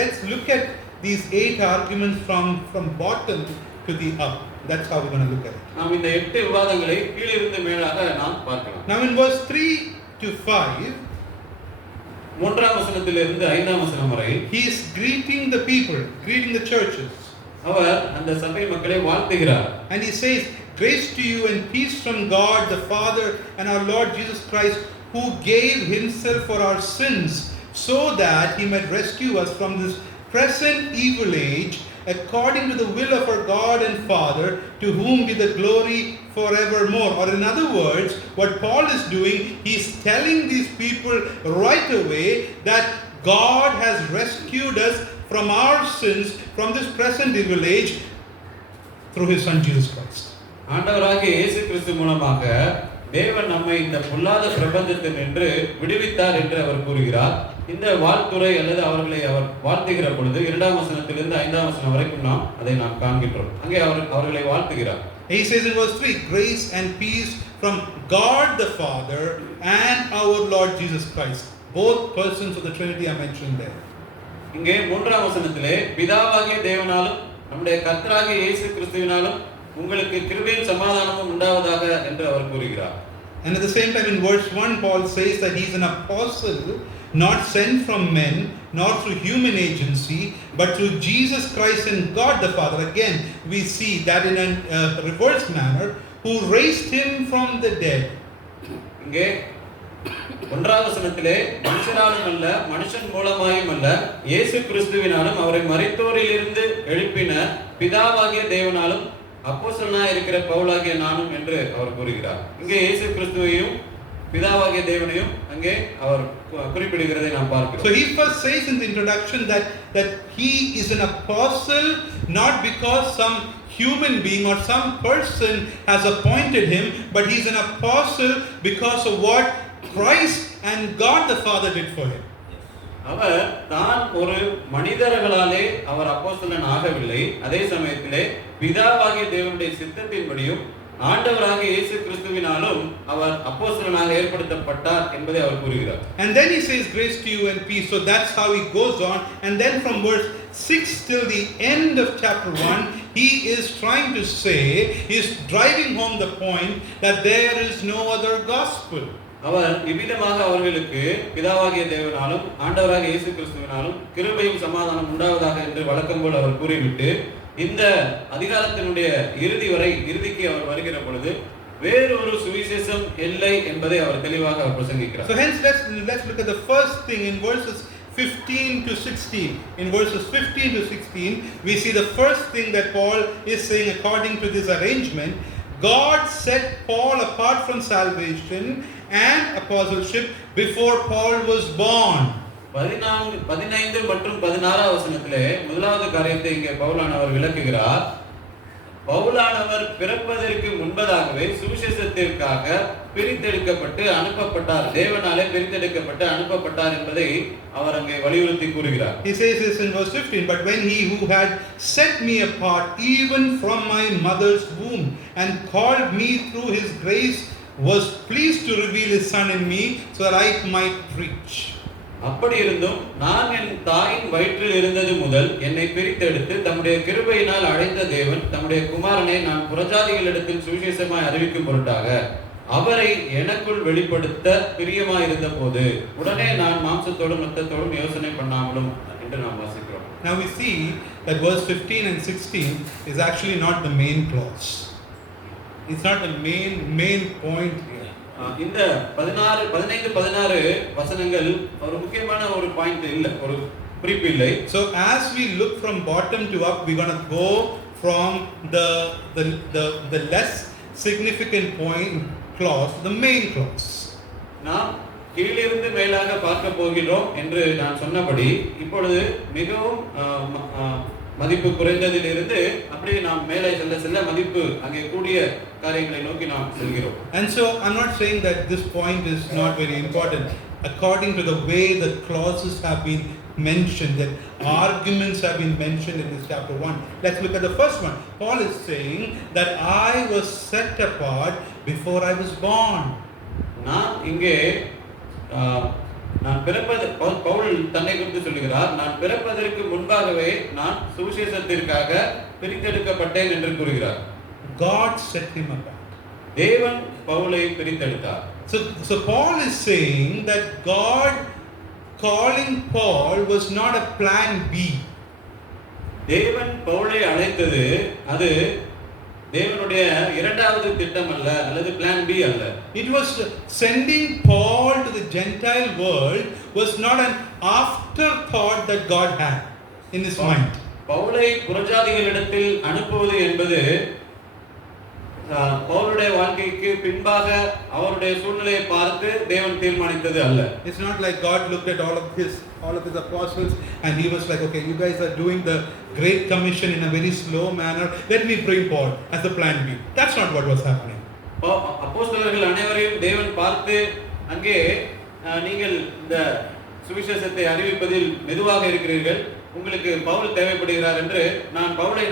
let's look at these 8 arguments from bottom to the up. That's how we're going to look at it. நாம் இந்த 8 விவாதங்களை கீழிருந்து மேலாக நாம் பார்க்கலாம். Now in verse 3 to 5, மூன்றாம் வசனத்திலிருந்து 5ஆம் வசனம் வரை he is greeting the people, greeting the churches. அவர் அந்த சபை மக்களை வாழ்த்துகிறார். And he says, grace to you and peace from God the Father and our Lord Jesus Christ, who gave himself for our sins so that he might rescue us from this present evil age, according to the will of our God and Father, to whom be the glory forevermore. Or in other words, what Paul is doing, he's telling these people right away that God has rescued us from our sins, from this present evil age, through His Son Jesus Christ. ஆண்டவராகிய இயேசு கிறிஸ்து மூலமாக தேவன் நம்மை இந்த பொல்லாத பிரபஞ்சத்தில் நின்று விடுவித்தார் என்று அவர் கூறுகிறார். இந்த வாழ்த்துரை அல்லது அவர்களை அவர் வாழ்த்துகிற பொழுது 2ஆம் வசனத்திலிருந்து 5ஆம் வசனம் வரைக்கும் நாம் காண்கின்றோம். அங்கே அவர்களை வாழ்த்துகிறார். He says in verse 3, grace and peace from God the Father and our Lord Jesus Christ. Both persons of the Trinity are mentioned there. இங்கே 3ஆம் வசனத்திலே பிதாவாகிய தேவனாலும் நம்முடைய கர்த்தராகிய இயேசு கிறிஸ்துவினாலும் உங்களுக்கு கிருபையும் சமாதானமும் உண்டாவதாக என்று அவர் கூறுகிறார். And at the same time in verse 1 Paul says that he is an apostle not sent from men nor through human agency but through Jesus Christ and God the Father. Again we see that in a reverse manner, who raised him from the dead. இங்கே 1ஆம் வசனத்திலே மனுஷனாலும் அல்ல மனுஷன் மூலமாயும் அல்ல இயேசு கிறிஸ்துவினாலும் அவரை மரித்தோரிலிருந்து எழுப்பின பிதாவாகிய தேவனாலும் அப்போஸ்தலனாய் இருக்கிற பவுலாகிய நானும் என்று அவர் கூறுகிறார். இங்கே இயேசு கிறிஸ்துவையும் பிதாவாகிய தேவனையும் அங்கே அவர் குறிப்பிடுகிறதை நாம் பார்க்கிறோம். So he first says in the introduction that he is an apostle not because some human being or some person has appointed him, but he is an apostle because of what Christ and God the Father did for him. அவர் தான் ஒரு மனிதர்களாலே அவர் அப்போஸ்தலன் ஆகவில்லை, அதே சமயத்திலே பிதாவாகிய தேவனுடைய சித்தத்தின்படியும் ஆண்டவராகிய இயேசு கிறிஸ்துவினாலும் அவர் அப்போஸ்தலனாக ஏற்படுத்தப்பட்டார் என்பதை அவர் கூறுகிறார். And then he says grace to you and peace. So that's how he goes on, and then from verse 6 till the end of chapter 1 he is trying to say, he is driving home the point that there is no other gospel. அவர் இவ்விதமாக அவர்களுக்கு பிதாவாகிய தேவனாலும் ஆண்டவராகிய இயேசு கிறிஸ்துவினாலும் கிருபையும் சமாதானம் உண்டாவதாக என்று வழக்கம் போல் அவர் கூறிவிட்டு இந்த அதிகாரத்தினுடைய இறுதிக்கு அவர் வருகிற பொழுது வேறொரு சுவிசேஷம் இல்லை என்பதை அவர் தெளிவாக அவர் பிரசங்கிக்கிறார். So hence let's look at the first thing in verses 15 to 16. In verses 15 to 16 we see the first thing that Paul is saying according to this arrangement. God set Paul apart from salvation and apostleship before Paul was born. 15 மற்றும் 16 வசனத்திலே முதலாவது காரியத்தை இங்கே பவுலானவர் விளக்குகிறார். பவுலானவர் பிறப்பதற்கு முன்பதாகவே சுவிசேஷத்திற்காக பிரித்தெடுக்கப்பட்டு அனுப்பப்பட்டார், தேவனாலே பிரித்தெடுக்கப்பட்டு அனுப்பப்பட்டார் என்பதை அவர் அங்கே வலியுறுத்தி கூறுகிறார். He says this in verse 15, but when he who had set me apart even from my mother's womb and called me through his grace was pleased to reveal his son in me so that I might preach. அப்படி இருந்தும் நான் என் தாயின் வயிற்றில் இருந்தது முதல் என்னை பிரித்தெடுத்து தம்முடைய கிருபையினால் அழைத்த தேவன் தம்முடைய குமாரனை நான் புறஜாதிகளிடத்தில் சுவிசேஷமாய் அறிவிக்கும் பொருட்டாக அவரை எனக்குள் வெளிப்படுத்த பிரியமாய் இருந்த போது உடனே நான் மாம்சத்தோடும் இரத்தத்தோடும் யோசனை பண்ணாமலும் என்று நாம் வாசிக்கிறோம். Now we see that verse 15 and 16 is actually not the main clause. It's not the main point here. இந்த 15-16 வசனங்கள் ஒரு முக்கியமான ஒரு பாயிண்ட் இல்ல, ஒரு குறிப்பு இல்லை. So as we look from bottom to up, we're going to go from the less significant point clause to the main clause. நாம் கீழிருந்து மேலாக பார்க்க போகிறோம் என்று நான் சொன்னபடி இப்பொழுது மிகவும் மதிப்பு குறைந்ததிலிருந்து அப்படியே நாம் மேலே செல்ல மதிப்பு அங்கே கூடிய காரியங்களை நோக்கி நாம் செல்கிறோம். And so I'm not saying that this point is not very important. According to the way the clauses have been mentioned, that arguments have been mentioned in this chapter 1. Let's look at the first one. Paul is saying that I was set apart before I was born. நான் இங்கே நான் பிறப்பது பவுல் தன்னை குறித்து சொல்லுகிறார், நான் பிறப்பதற்கு முன்பாகவே நான் சுவிசேஷத்திற்காக பிரித்தெடுக்கப்பட்டேன் என்று கூறுகிறார். God set him apart. தேவன் பவுலை பிரித்தெடுத்தார். So Paul is saying that God calling Paul was not a plan B. தேவன் பவுலை அழைத்தது அது தேவனுடைய இரண்டாவது திட்டம் அல்ல, அல்லது பிளான் பி அல்ல. It was sending Paul to the Gentile world was not an afterthought that God had in his mind. பவுலை புறஜாதிகளிடத்தில் அனுப்புவது என்பது பவுலுடைய வாழ்க்கைக்கு பின்பாக அவருடைய சூழ்நிலையை பார்த்து தேவன் தீர்மானித்தது அல்ல. It's not like God looked at all of his apostles and he was like, okay, you guys are doing the great commission in a very slow manner, let me bring Paul as the plan B. That's not what was happening. அப்போஸ்தலர்கள் அனைவரையும் தேவன் பார்த்து அங்கே நீங்கள் இந்த சுவிசேஷத்தை அறிவிப்பதில் மெதுவாக இருக்கிறீர்கள், உங்களுக்கு பவுல் தேவைப்படுகிறார் என்று நான் பவுலை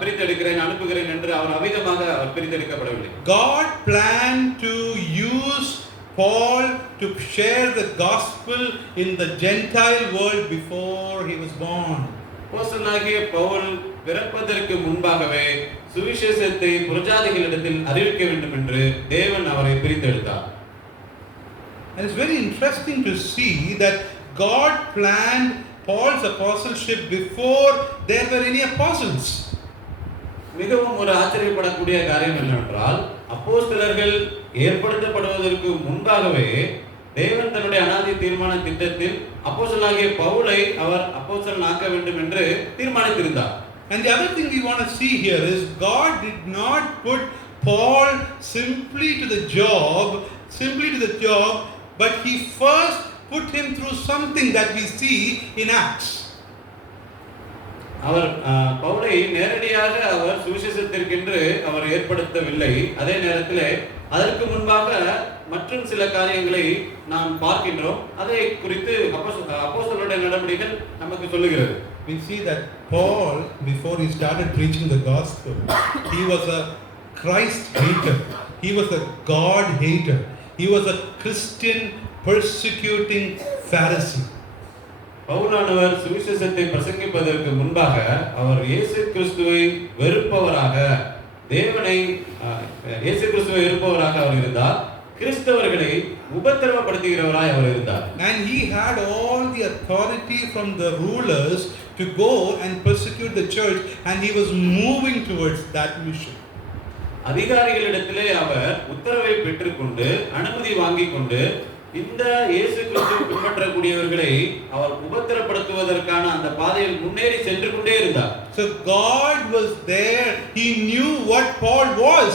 பிரித்தெடுக்கிறேன், அனுப்புகிறேன் என்று அவர் அவிதமாக அவர் பிரித்தெடுக்கப்படவில்லை. God planned to use Paul to share the gospel in the Gentile world before he was born. அப்போஸ்தலனாகிய பவுல் பிறப்பதற்கு முன்பாகவே சுவிசேஷத்தை புறஜாதிகளிடத்தில் அறிவிக்க வேண்டும் என்று தேவன் அவரை பிரித்தெடுத்தார். And it's very interesting to see that God planned Paul's apostleship before there were any apostles. மிகவும் ஒரு ஆச்சரியப்படக்கூடிய காரியம் என்னவென்றால், அப்போஸ்தலர்கள் ஏற்படுத்தப்படுவதற்கு முன்பாகவே தேவன் தன்னுடைய அனாதி தீர்மான திட்டத்தில் அப்போஸ்தலனாகிய பவுலை அவர் அப்போஸ்தலனாக்க வேண்டும் என்று தீர்மானித்திருந்தார். And the other thing we want to see here is God did not put Paul simply to the job, but he first put him through something that we see in Acts. அவர் பவுலை நேரடியாக அவர் சுவிசேஷத்திற்கென்று அவர் ஏற்படுத்தவில்லை. அதே நேரத்தில் அதற்கு முன்பாக மற்றும் சில காரியங்களை நாம் பார்க்கின்றோம். அதை குறித்து அப்போஸ்தலருடைய நடவடிக்கைகள் நமக்கு சொல்லுகிறது. We see that Paul, before he started preaching the gospel, he was a Christ hater. He was a God hater. He was a Christian persecuting Pharisee. பவுலானவர் சுவிசேஷத்தை பிரசங்கிப்பதற்கு முன்பாக அவர் இயேசு கிறிஸ்துவை வெறுப்பவராக அவர் இருந்தார். கிறிஸ்தவர்களை உபத்திரவப்படுத்துகிறவராய் அவர் இருந்தார். And he had all the authority from the rulers to go and persecute the church, and he was moving towards that mission. அதிகாரிகளிடத்திலே அவர் உத்தரவை பெற்றுக்கொண்டு அனுமதி வாங்கிக் கொண்டு இந்த இயேசு கிறிஸ்துவை பின்பற்றக்கூடியவர்களை அவர் உபத்திரப்படுத்துவதற்கான அந்த பாதையில் முன்னேறி சென்று கொண்டே இருந்தார். So God was there. He knew what Paul was.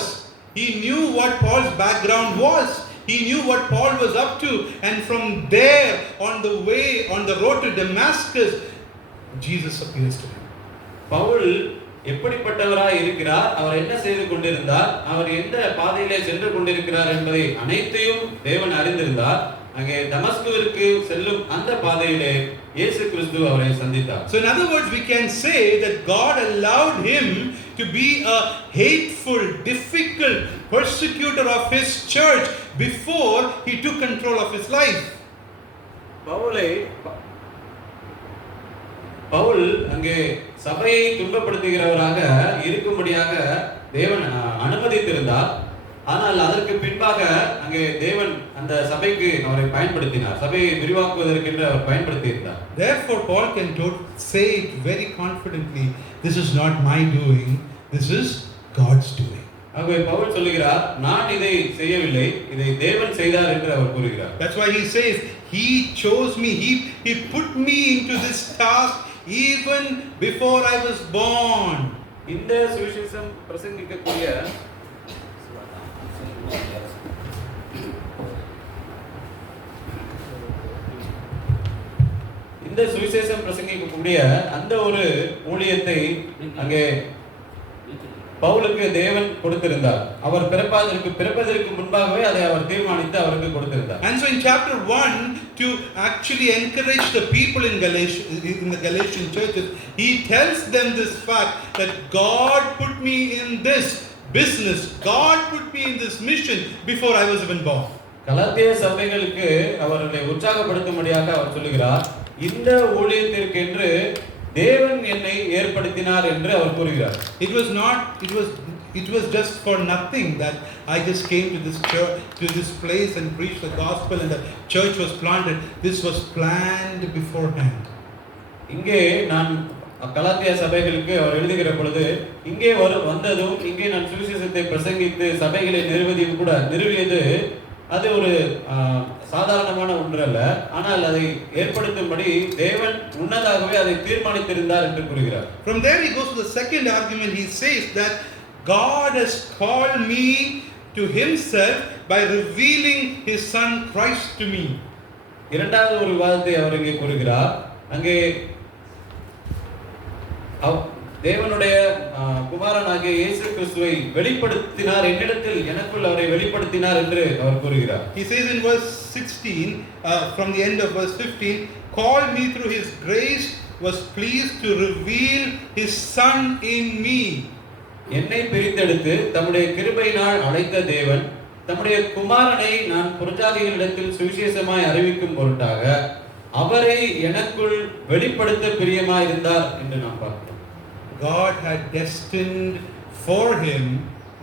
He knew what Paul's background was. He knew what Paul was up to, and from there on the way on the road to Damascus, Jesus appears to him. Pavul எப்படிப்பட்டவராய் இருக்கிறார், அவர் என்ன செய்து கொண்டிருந்தார், அவர் எந்த பாதையிலே சென்று கொண்டிருக்கிறார் என்பதை அனைத்தையும் தேவன் அறிந்திருந்தார். அங்கே தமஸ்குவிற்கு செல்லும் அந்த பாதையிலே இயேசு கிறிஸ்து அவரை சந்தித்தார். So in other words, we can say that God allowed him to be a hateful, difficult persecutor of his church before he took control of his life. Pavul அங்கே சபையை துன்பப்படுத்துகிறவராக இருக்கும்படியாக தேவன் அனுமதித்திருந்தார். ஆனால் அதற்கு பின்பாக அங்கே தேவன் அந்த சபைக்கு அவரை பயன்படுத்தினார், சபையை விரிவாக்குவதற்கென்று அவர் பயன்படுத்தியிருந்தார். Therefore Paul can say it very confidently, this is not my doing, this is God's doing. ஆகவே பவுல் சொல்லுகிறார், நான் இதை செய்யவில்லை, இதை தேவன் செய்தார் என்று அவர் கூறுகிறார். That's why he says, he chose me, he put me into this task even before I was born. இந்த சுவிசேஷம் பிரசங்கிக்கக்கூடிய அந்த ஒரு ஊழியத்தை அங்கே பவுலுக்கு தேவன் கொடுத்திருந்தார். அவர் பிறப்பதற்கு முன்பாகவே அதை அவர் தீர்மானித்து அவருக்கு கொடுத்திருந்தார். And so in chapter 1, to actually encourage the people in the Galatian churches, he tells them this fact that God put me in this business, God put me in this mission before I was even born. கலாத்திய சபைகளுக்கு அவர்களை உற்சாகப்படுத்தும்படியாக அவர் சொல்லுகிறார், இந்த ஊழியத்திற்கென்று தேவன் என்னை ஏற்படுத்தினார் என்று அவர் கூறுகிறார். It was just for nothing that I just came to this church, to this place and preached the gospel and the church was planted. This was planned beforehand. இங்கே நான் கலாத்திய சபைகளுக்கு அவர் எழுதுகிற பொழுது, இங்கே வந்ததும் இங்கே நான் சுவிசேஷத்தை பிரசங்கித்து சபைகளை நிறுவியது அது ஒரு சாதாரணமான ஒன்று அல்ல, ஆனால் அதை ஏற்படுத்தும்படி தேவன் முன்னதாகவே அதை தீர்மானித்திருந்தார் என்று கூறுகிறார். From there he goes to the second argument. He says that God has called me to himself by revealing his son Christ to me. இரண்டாவது ஒரு வாதத்தை அவர் இங்கே கூறுகிறார். அங்கே தேவனுடைய குமாரனாகிய இயேசு கிறிஸ்துவை வெளிப்படுத்தினார், என்னிடத்தில் எனக்குள் அவரை வெளிப்படுத்தினார் என்று அவர் கூறுகிறார். He says in verse 16 from the end of verse 15, called me through his grace, was pleased to reveal his son in me. என்னை பிரித்தெடுத்து தம்முடைய கிருபையினால் அழைத்த தேவன் தம்முடைய குமாரனை நான் புறஜாதிகளிடத்தில் சுவிசேஷமாய் அறிவிக்கும் பொருட்டாக அவரை எனக்குள் வெளிப்படுத்த பிரியமாய் இருந்தார் என்று நாம் பார்க்கிறோம். God had destined for him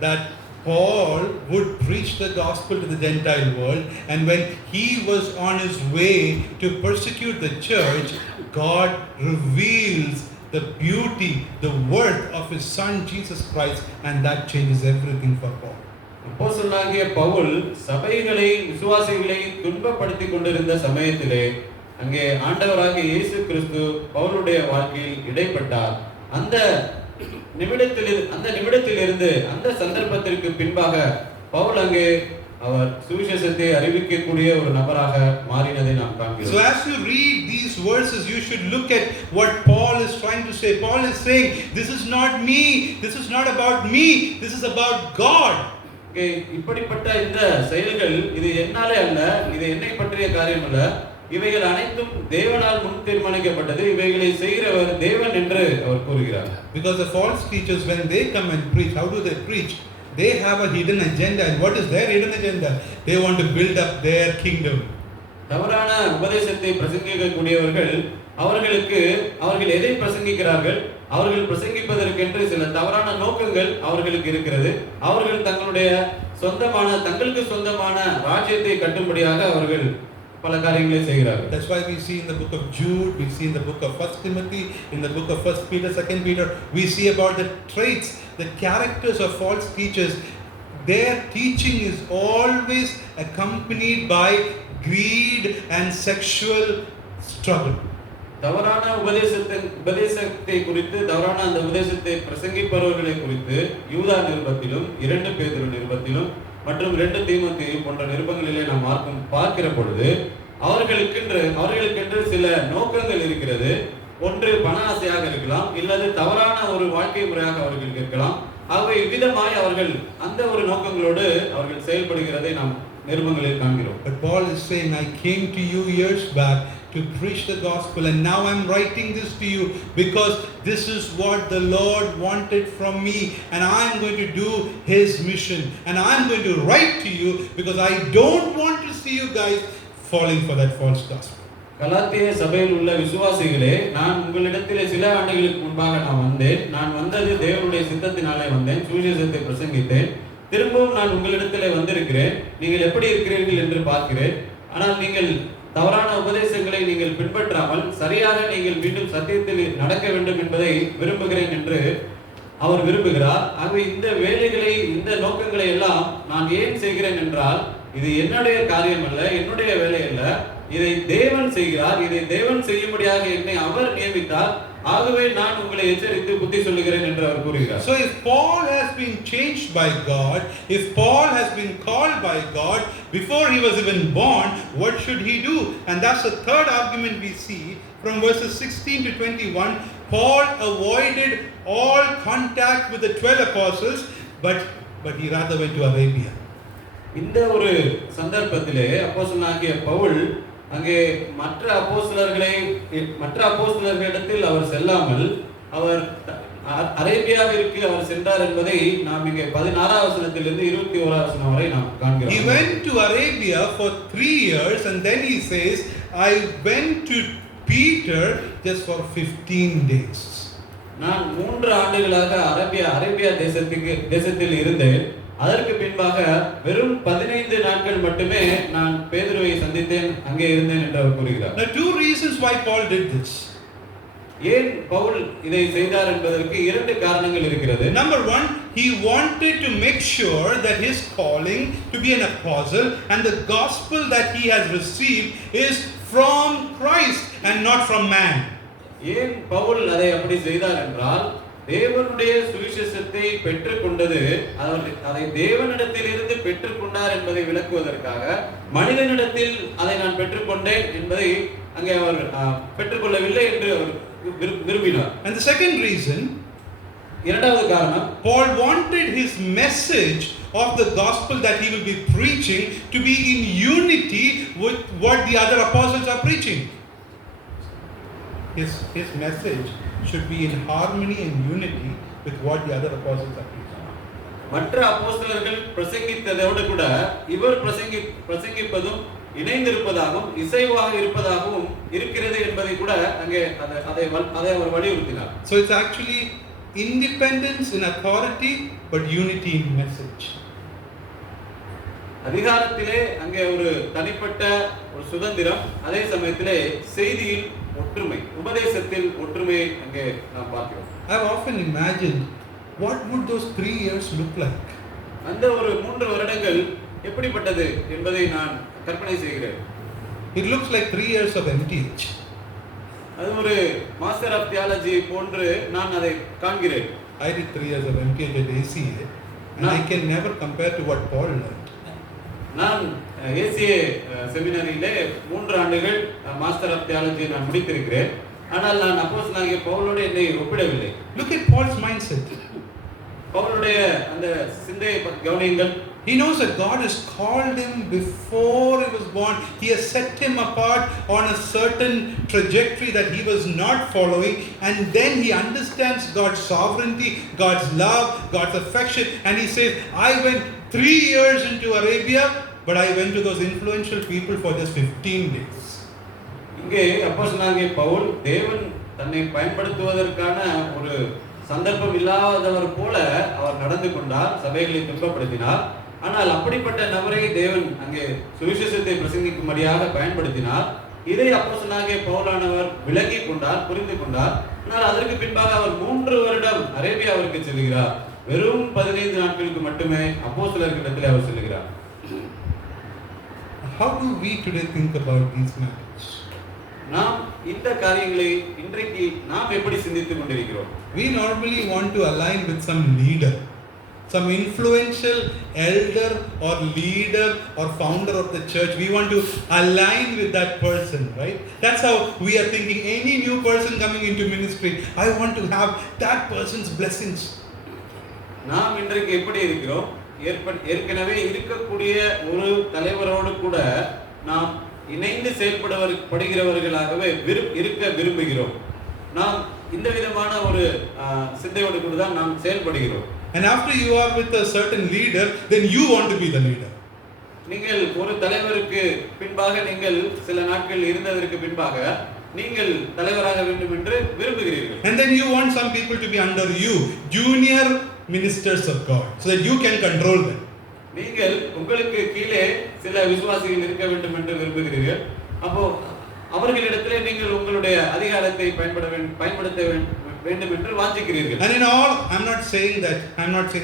that Paul would preach the gospel to the Gentile world, and when he was on his way to persecute the church, God reveals the beauty, the worth of his son Jesus Christ, and that changes everything for Paul. அப்போஸ்தலனாகிய பவுல் சபைகளை விசுவாசிகளை துன்பப்படுத்திக் கொண்டிருந்த சமயத்திலே அங்கே ஆண்டவராகிய இயேசு கிறிஸ்து பவுலுடைய வாழ்க்கையில் இடைப்பட்டார். அந்த நிமிடத்திலிருந்து அந்த சந்தர்ப்பத்திற்கு பின்பாக பவுல் அங்கே அவர் சுவிசேஷத்தை அறிவிக்கக்கூடிய ஒரு நபராக மாறினதை நாம் காண்கிறோம். So as you read these verses, you should look at what Paul is trying to say. Paul is saying, this is not me, this is not about me, this is about God. இப்படிப்பட்ட இந்த செயல்கள் இது என்னாலே அல்ல, இது என்னை பற்றிய காரியம் அல்ல, இவைகள் அனைத்தும் தேவனால் முன் தீர்மானிக்கப்பட்டது, இவைகளை செய்கிறவர் தேவன் என்று அவர் கூறுகிறார். Because the false teachers, when they come and preach, how do they preach? They have a hidden agenda, and what is their hidden agenda? They want to build up their kingdom. தவறான உபதேசத்தை பிரசங்கிக்கக்கூடியவர்கள் அவர்கள் எதை பிரசங்கிக்கிறார்கள்? அவர்கள் பிரசங்கிப்பதற்கென்று சில தவறான நோக்கங்கள் அவர்களுக்கு இருக்கிறது. அவர்கள் தங்களுக்கு சொந்தமான ராஜ்யத்தை கட்டும்படியாக அவர்கள் பல காரியங்களை செய்கிறார்கள். That's why we see in the book of Jude, we see in the book of 1 Timothy, in the book of 1 Peter, 2 Peter, we see about the traits, the characters of false teachers. Their teaching is always accompanied by greed and sexual struggle. தவறான உபதேசத்தை குறித்து, தவறான அந்த உபதேசத்தை பிரசங்கிப்பவர்களை குறித்து யூதா நிருபத்திலும் 2 பேதுரு நிருபத்திலும் மற்றும் 2 தீமோத்தேயு போன்ற நிருபங்களிலே நாம் பார்க்கிற பொழுது அவர்களுக்கென்று சில நோக்கங்கள் இருக்கிறது. ஒன்று பண ஆசையாக இருக்கலாம், இல்லது தவறான ஒரு வாழ்க்கை முறையாக அவர்களுக்கு இருக்கலாம். ஆகவே இவ்விதமாய் அவர்கள் அந்த ஒரு நோக்கங்களோடு அவர்கள் செயல்படுகிறதை நாம் நிருபங்களில் காண்கிறோம். But Paul is saying, I came to you years back to preach the gospel, and now I'm writing this to you because this is what the Lord wanted from me, and I'm going to do his mission, and I'm going to write to you because I don't want to see you guys falling for that false gospel. கலாத்திய சபையில் உள்ள விசுவாசிகளே, நான் உங்களிடத்திலே சில ஆண்டுகளுக்கு முன்பாக நான் வந்தது தேவனுடைய சித்தத்தினாலே வந்தேன், சுவிசேஷத்தை பிரசங்கித்தேன். திரும்பவும் நான் உங்களிடத்திலே வந்திருக்கிறேன், நீங்கள் எப்படி இருக்கிறீர்கள் என்று பார்க்கிறேன். ஆனால் நீங்கள் தவறான உபதேசங்களை நீங்கள் பின்பற்றாமல் சரியாக நீங்கள் மீண்டும் சத்தியத்தில் நடக்க வேண்டும் என்பதை விரும்புகிறேன் என்று அவர் விரும்புகிறார். ஆகவே இந்த வேலைகளை, இந்த நோக்கங்களை எல்லாம் நான் ஏன் செய்கிறேன் என்றால், இது என்னுடைய காரியம் அல்ல, என்னுடைய வேலை அல்ல, இதை தேவன் செய்கிறார். இதை தேவன் செய்யும்படியாக என்னை அவர் நியமித்தார். ஆகவே நான் உங்களை எச்சரித்து புத்தி சொல்லுகிறேன் என்று அவர் கூறுகிறார். So if Paul has been changed by God, if Paul has been called by God before he was even born, what should he do? And that's the third argument we see from verses 16 to 21. Paul avoided all contact with the 12 apostles, but he rather went to Arabia. இந்த ஒரு சந்தர்ப்பத்திலே அப்போஸ்தலனாகிய பவுல் அங்கே மற்ற அப்போஸ்தலர்களிடத்தில் அவர் செல்லாமல் அவர் அரேபியாவிற்கு அவர் சென்றார் என்பதை நாம் இங்கே 16ஆம் வசனத்திலிருந்து 21ஆம் வசனம் வரை நாம் காண்கிறோம். He went to Arabia for 3 years, and then he says, I went to Peter just for 15 days. நான் 3 ஆண்டுகளாக அரேபியா தேசத்தில் இருந்தேன். அதற்கு பின்பாக வெறும் 15 நாட்கள் மட்டுமே நான் பேதுருவை சந்தித்தேன், அங்கே இருந்தேன் என்று அவர் கூறுகிறார். Now 2 reasons why Paul did this. ஏன் பவுல் இதை செய்தார் என்பதற்கு 2 காரணங்கள் இருக்கிறது. Number 1, he wanted to make sure that his calling to be an apostle and the gospel that he has received is from Christ and not from man. ஏன் பவுல் அதை அப்படி செய்தார் என்றால், தேவனுடைய சுவிசேஷத்தை பெற்றுக்கொண்டது அதை தேவனிடத்திலிருந்து பெற்றுக்கொண்டார் என்பதை விளக்குவதற்காக மனிதனிடத்தில் அதை நான் பெற்றுக்கொண்டேன் என்பதை அங்கே அவர் பெற்றுக்கொள்ளவில்லை என்று அவர் விரும்பினார். And the second reason, இரண்டாவது காரணம், Paul wanted his message of the gospel that he will be preaching to be in unity with what the other apostles are preaching. His message should be in harmony and unity with what the other apostles are preaching. மற்ற அப்போஸ்தலர்கள் பிரசங்கித்ததோடு கூட இவர் பிரசங்கிப்பதும் இணைந்திருப்பதாகவும் இசைவாக இருப்பதாகவும் இருக்கிறது என்பதை கூட அங்கே அதை அவர் வலியுறுத்தினார். So it's actually independence in authority but unity in message. அதிகாரத்திலே அங்கே ஒரு தனிப்பட்ட ஒரு சுதந்திரம், அதே சமயத்திலே செய்தியில் ஒற்றுமை, உபதேசத்தில் ஒற்றுமை அங்கே நாம் பார்க்கிறோம். I have often imagined what would those 3 years look like. அந்த ஒரு 3 வருடங்கள் எப்படிப்பட்டது என்பதை நான் கற்பனை செய்கிறேன். It looks like 3 years of MTH. அது ஒரு மாஸ்டர் ஆஃப் தியாலஜி போன்று நான் அதை காண்கிறேன். I did 3 years of MTH at ACA and I can never compare to what Paul learned. நான் ACA செமினரியிலே 3 ஆண்டுகள் மாஸ்டர் ஆஃப் தியாலஜி நான் முடித்திருக்கிறேன். ஆனால் நான் அப்போஸ்தலனாகிய பவுலோடு என்னை ஒப்பிடவில்லை. Look at Paul's mindset. பவுலுடைய அந்த சிந்தையை கவனியுங்கள். He knows that God has called him before he was born. He has set him apart on a certain trajectory that he was not following, and then he understands God's sovereignty, God's love, God's affection, and he says, I went 3 years into Arabia, but I went to those influential people for just 15 days. இங்கே அப்போஸ்தலனாகிய பவுல் தேவன் தன்னை பயன்படுத்துவதற்கான ஒரு சந்தர்ப்பம் இல்லாதவர் போல அவர் நடந்து கொண்டார், சபைகளை துன்பப்படுத்தினார். ஆனால் அப்படிப்பட்ட நபரை தேவன் அங்கே சுவிசேஷத்தை பிரசங்கிக்கும்படியாக பயன்படுத்தினார். இதை அப்போஸ்தலனாகிய பவுலானவர் விளங்கி கொண்டார், புரிந்து கொண்டார். ஆனால் அதற்கு பின்பாக அவர் 3 வருடம் அரேபியாவிற்கு செல்கிறார். வெறும் 15 நாட்களுக்கு மட்டுமே அப்போஸ்தலர்களிடத்தில் அவர் செல்கிறார். How do we today think about these matters? நாம் இந்த காரியங்களை இன்றைக்கு நாம் எப்படி சிந்தித்துக் கொண்டிருக்கிறோம்? We normally want to align with some leader, some influential elder or leader or founder of the church. We want to align with that person, right? That's how we are thinking. Any new person coming into ministry, I want to have that person's blessings. நாம் இன்றைக்கு எப்படி இருக்கிறோம்? ஏற்கனவே இருக்கக்கூடிய ஒரு தலைவரோடு கூட நாம் இணைந்து செயல்படுகிறவர்களாகவே இருக்க விரும்புகிறோம். நாம் இந்த விதமான ஒரு சிந்தையோடு கூட தான் நாம் செயல்படுகிறோம். And after you are with a certain leader, then you want to be the leader. நீங்கள் ஒரு தலைவருக்கு பின்பாக நீங்கள் சில நாட்கள் இருந்ததற்கு பின்பாக நீங்கள் தலைவராக வேண்டும் என்று விரும்புகிறீர்கள். And then you want some people to be under you, junior ministers of God, so that you can control them. நீங்கள் உங்களுக்கு கீழே சில விசுவாசிகள் இருக்க வேண்டும் என்று விரும்புகிறீர்கள். அப்போ அவர்களிடத்திலே நீங்கள் உங்களுடைய அதிகாரத்தை பயன்படுத்த வேண்டும் என்று வாஞ்சிக்கிறீர்கள். And in all, I'm not saying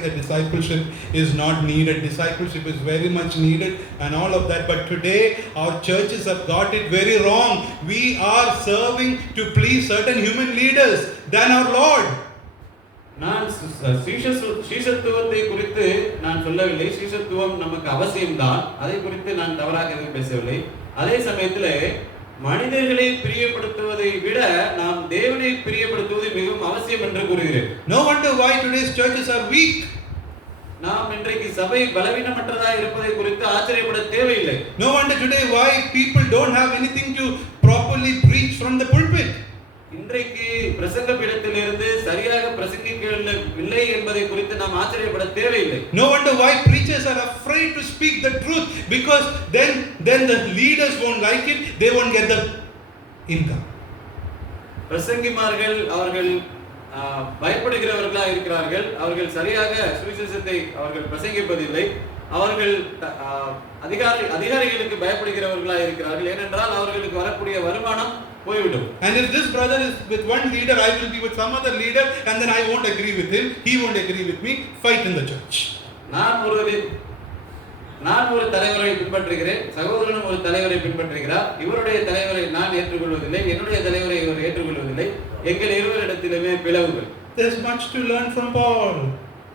that discipleship is not needed. Discipleship is very much needed and all of that. But today our churches have got it very wrong. We are serving to please certain human leaders than our Lord. நான் சீஷத்துவத்தை குறித்து நான் சொல்லவில்லை. சீஷத்துவம் நமக்கு அவசியம்தான், அதை குறித்து நான் தவறாக எதுவும் பேசவில்லை. அதே சமயத்தில் மனிதர்களை பிரியப்படுத்துவதை விட நாம் தேவனை பிரியப்படுத்துவது மிகவும் அவசியம் என்று கூறுகிறேன். No wonder why today's churches are weak. நாம் இன்றைக்கு சபை பலவீனமற்றதா இருப்பதை குறித்து ஆச்சரியப்பட தேவையில்லை. No wonder today why people don't have anything to properly preach from the pulpit. இன்றைக்கு பிரசங்க பீடத்திலிருந்து சரியாக பிரசங்கிக்கவில்லை என்பதை குறித்து நாம் ஆச்சரியப்பட தேவையில்லை. No wonder why preachers are afraid to speak the truth, because then the leaders won't like it, they won't get the income. பிரசங்கிமார்கள் அவர்கள் பயப்படுகிறவர்களாக இருக்கிறார்கள். அவர்கள் சரியாக சுவிசேஷத்தை அவர்கள் பிரசங்கிப்பதில்லை. அவர்கள் அதிகாரிகளுக்கு பயப்படுகிறவர்களாக இருக்கிறார்கள். ஏனென்றால் அவர்களுக்கு வரக்கூடிய வருமானம் போய்விடும். And if this brother is with one leader, I will be with some other leader, and then I won't agree with him, he won't agree with me, fight in the church. நான் ஒரு தலைவரை பின்பற்றுகிறேன், சகோதரனும் ஒரு தலைவரை பின்பற்றுகிறார். இவருடைய தலைவரை நான் ஏற்றுக்கொள்வதில்லை, என்னுடைய தலைவரை இவர் ஏற்றுக்கொள்வதில்லை. எங்கள் இருவரிடத்திலுமே பிளவுகள். There's much to learn from Paul.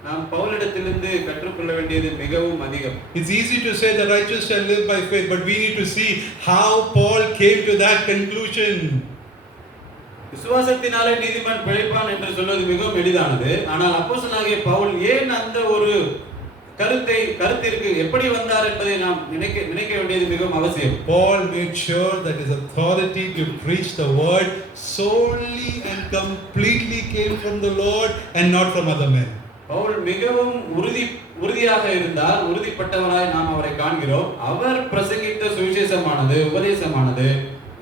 நாம் பவுலிடத்திலிருந்து கற்றுக்கொள்ள வேண்டியது மிகவும் அதிகம். It's easy to say the righteous shall live by faith, but we need to see how Paul came to that conclusion. விசுவாசத்தினாலே நீதிமான் பிழைப்பான் என்று சொல்வது மிகவும் எளிதானது. ஆனால் அப்போஸ்தலனாகிய பவுல் ஏன் அந்த ஒரு கருத்திற்கு எப்படி வந்தார் என்பதை நாம் நினைக்க வேண்டியது மிகவும் அவசியம். Paul made sure that his authority to preach the word solely and completely came from the Lord and not from other men. Pavul மிகவும் உறுதியாக இருந்தார், உறுதிப்பட்டவராய் நாம் அவரை காண்கிறோம். அவர் பிரசங்கித்த சுவிசேஷமானது, உபதேசமானது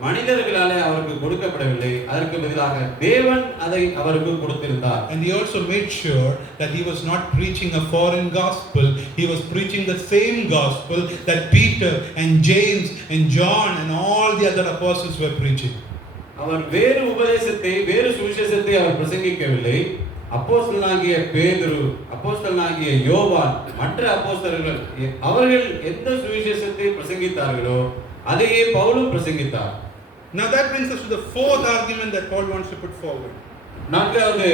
மனிதர்களாலே அவருக்கு கொடுக்கப்படவில்லை, அதற்கு பதிலாக தேவன் அதை அவருக்கு கொடுத்திருந்தார். And he also made sure that he was not preaching a foreign gospel. He was preaching the same gospel that Peter and James and John and all the other apostles were preaching. அவர் வேறு உபதேசத்தை, வேறு சுவிசேஷத்தை அவர் பிரசங்கிக்கவில்லை. அப்போஸ்தலனாகிய பேதுரு, அப்போஸ்தலனாகிய யோவான், மற்ற அப்போஸ்தலர்கள் அவர்கள் எந்த சுவிசேஷத்தை பிரசங்கித்தார்களோ அதையே பவுலும் பிரசங்கித்தார். Now that brings us to the fourth argument that Paul wants to put forward. நான்காவது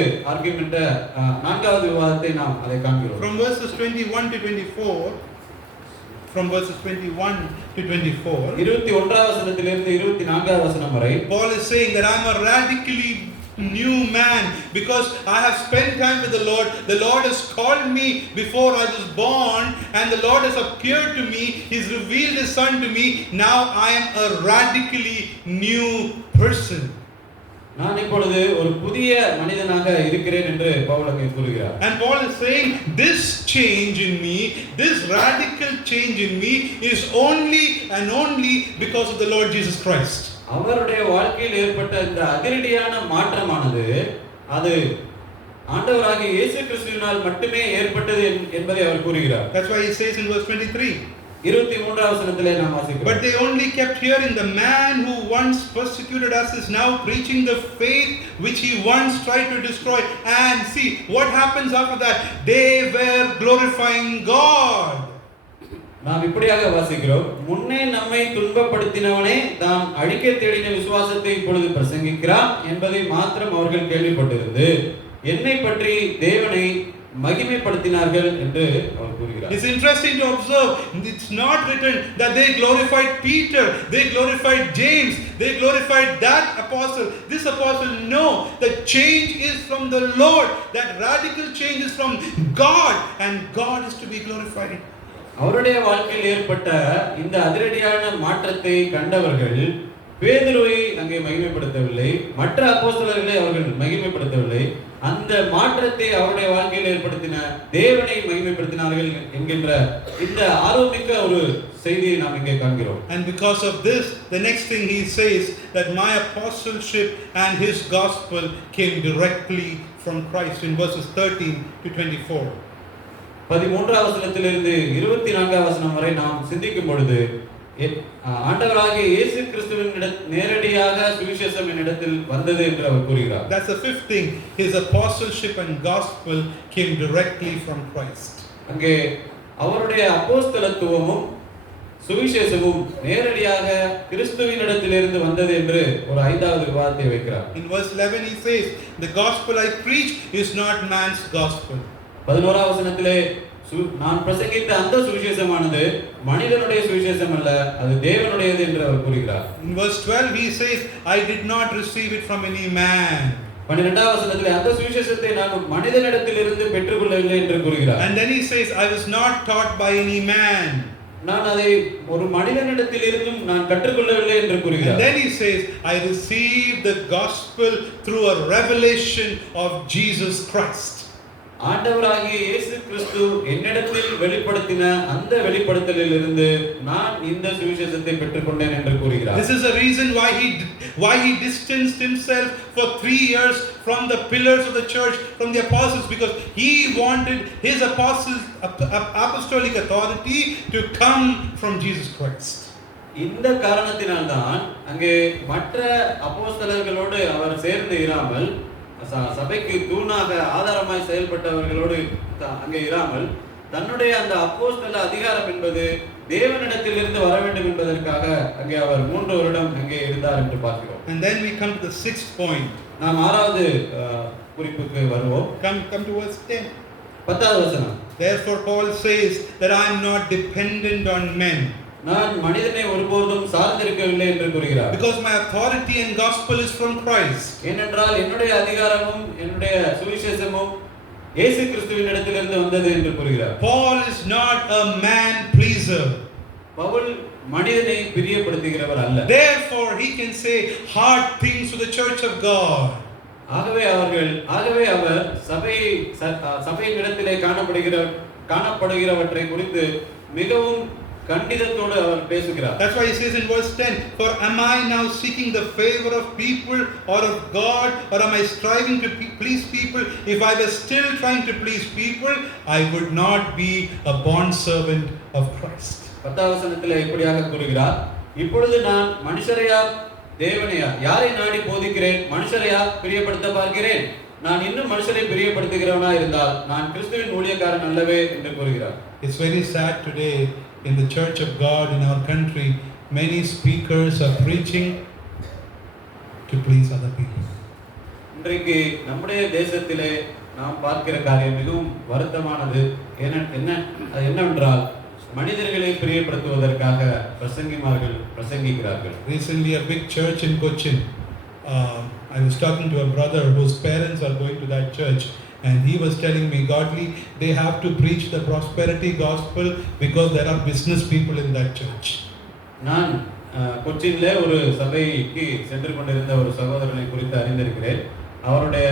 விவாதத்தை நாம் அதை காண்கிறோம். From verses 21 to 24, from verses 21 to 24, 21வது வசனத்திலிருந்து 24வது வசனம் வரை Paul is saying that I am a radically new man because I have spent time with the Lord. The Lord has called me before I was born, and the Lord has appeared to me. He's revealed His Son to me. Now I am a radically new person. நான் இப்பொழுது ஒரு புதிய மனிதனாக இருக்கிறேன் என்று பவுல் அங்கே கூறுகிறார். And Paul is saying this change in me, this radical change in me is only and only because of the Lord Jesus Christ. அவருடைய வாழ்க்கையில் ஏற்பட்ட இந்த அதிரடியான மாற்றமானது அது ஆண்டவராகிய இயேசு கிறிஸ்துவினால் மட்டுமே ஏற்பட்டது என்பதை அவர் கூறுகிறார். That's why he says in verse 23. 23வது வசனத்திலே நாம் வாசிக்கிறோம். But they only kept hearing the man who once persecuted us is now preaching the faith which he once tried to destroy. And see what happens after that. They were glorifying God. நாம் இப்படியாக வாசிக்கிறோம். முன்னே நம்மை துன்பப்படுத்தினவனே தான் அழிக்க தேடின விசுவாசத்தை இப்பொழுது பிரசங்கிக்கிறான் என்பதை மாத்திரம் அவர்கள் கேள்விப்பட்டிருந்து என்னை பற்றி தேவனை மகிமைப்படுத்தினார்கள் என்று அவர் கூறுகிறார். It's interesting to observe, it's not written that they glorified Peter, they glorified James, they glorified that apostle, this apostle. No, the change is from the Lord. That radical change is from God, and God is to be glorified. அவருடைய வாழ்க்கையில் ஏற்பட்ட இந்த அதிரடியான மாற்றத்தை கண்டவர்கள் பேதுருவை அங்கே மகிமைப்படுத்தவில்லை, மற்ற அப்போஸ்தலர்களை அவர்கள் மகிமைப்படுத்தவில்லை. அந்த மாற்றத்தை அவருடைய வாழ்க்கையில் ஏற்படுத்தின தேவனை மகிமைப்படுத்தினார்கள் என்கின்ற இந்த ஆரோக்கிய ஒரு செய்தியை நாம் இங்கே காண்கிறோம். And because of this, the next thing he says that my apostleship and his gospel came directly from Christ in verses 13 to 24. 13வது வசனத்திலிருந்து 24வது வசனம் வரை நாம் சிந்திக்கும் பொழுது ஆண்டவராகிய இயேசு கிறிஸ்துவின் நேரடியாக சுவிசேஷம் என்னிடத்தில் வந்தது என்று அவர் கூறுகிறார். That's the fifth thing. His apostleship and gospel came directly from Christ. அங்கே அவருடைய அப்போஸ்தலத்துவமும் சுவிசேஷமும் நேரடியாக கிறிஸ்துவினிடத்திலிருந்து வந்தது என்று ஒரு ஐந்தாவது விவாதத்தை வைக்கிறார். In verse 11 he says, the gospel I preach is not man's gospel. 11வது வசனத்திலே நான் பிரசங்கித்த அந்த சுவிசேஷமானது மனிதனுடைய சுவிசேஷம் அல்ல, அது தேவனுடையது என்று அவர் கூறுகிறார். In verse 12 he says, I did not receive it from any man. 12வது வசனத்திலே அந்த சுவிசேஷத்தை நான் மனிதனிடத்திலிருந்து பெற்றுக்கொள்ளவில்லை என்று கூறுகிறார். And then he says, I was not taught by any man. நான் அதை ஒரு மனிதனிடத்திலிருந்தும் நான் கற்றுக்கொள்ளவில்லை என்று கூறுகிறார். And then he says, I received the gospel through a revelation of Jesus Christ. ஆண்டவராகிய இயேசு கிறிஸ்து என்னிடத்தில் வெளிப்படுத்தின அந்த வெளிப்படுத்தலிலிருந்து நான் இந்த சுவிசேஷத்தை பெற்றுக்கொண்டேன் என்று கூறுகிறார். This is the reason why he distanced himself for 3 years from the pillars of the church, from the apostles, because he wanted his apostolic authority to come from Jesus Christ. இந்த காரணத்தினால்தான் அங்கே மற்ற அப்போஸ்தலர்களோடு அவர் சேர்ந்து இராமல், சபைக்கு தூணாக ஆதாரமாய் செயல்பட்டவர்களோடு அங்கே இராமல், தன்னுடைய அந்த அப்போஸ்தல அதிகாரம் என்பது தேவனிடத்திலிருந்து வர வேண்டும் என்பதற்காக அங்கே அவர் 3 வருடம் அங்கே இருந்தார் என்று பார்க்கிறோம். And then we come to the 6th point. நாம் 6வது குறிப்புக்கு வருவோம். Come to verse 10. 10வது வசனம். Therefore Paul says that I am not dependent on men. நான் மனிதனை ஒருபோதும் சார்ந்திருக்கவில்லை என்று கூறுகிறார். Because my authority and gospel is from Christ. ஏனென்றால் என்னுடைய அதிகாரமும் என்னுடைய சுவிசேஷமும் இயேசு கிறிஸ்துவின் இடத்திலிருந்து வந்தது என்று கூறுகிறார். Paul is not a man pleaser. Pavul மனிதனை பிரியப்படுத்துகிறவர் அல்ல. Therefore he can say hard things to the church of God. ஆகவே அவர் சபையின் இடத்திலே காணப்படுகிறவற்றை குறித்து மிகவும் கண்டிதத்தோடு அவர் பேசுகிறார். That's why he says in verse 10, for am I now seeking the favor of people or of God, or am I striving to please people? If I was still trying to please people, I would not be a bond servant of Christ. 10வது வசனத்திலே இப்படியாக கூறுகிறார், இப்பொழுது நான் மனுஷரையா தேவனையா யாரை நாடி போதிக்கிறேன், மனுஷரையா பிரியப்படுத்த பார்க்கிறேன், நான் இன்னும் மனுஷரை பிரியப்படுத்துகிறவனா இருந்தால் நான் கிறிஸ்துவின் ஊழியக்காரன் அல்லவே என்று கூறுகிறார். It's very sad today in the church of God in our country, many speakers are preaching to please other people. இன்றைக்கு நம்முடைய தேசத்திலே நாம் பார்க்கிற காரியம் மிகவும் வருத்தமானது. என்னவென்றால் மனிதர்களை பிரியப்படுத்துவதற்காக பிரசங்கிமார்கள் பிரசங்கிக்கிறார்கள். Recently a big church in Cochin, I was talking to a brother whose parents are going to that church, and he was telling me, Godly, they have to preach the prosperity gospel because there are business people in that church. நான் கொச்சின்ல ஒரு சபைக்கு சென்று கொண்டிருந்த ஒரு சகோதரனை குறித்து அறிந்திருக்கிறேன். அவருடைய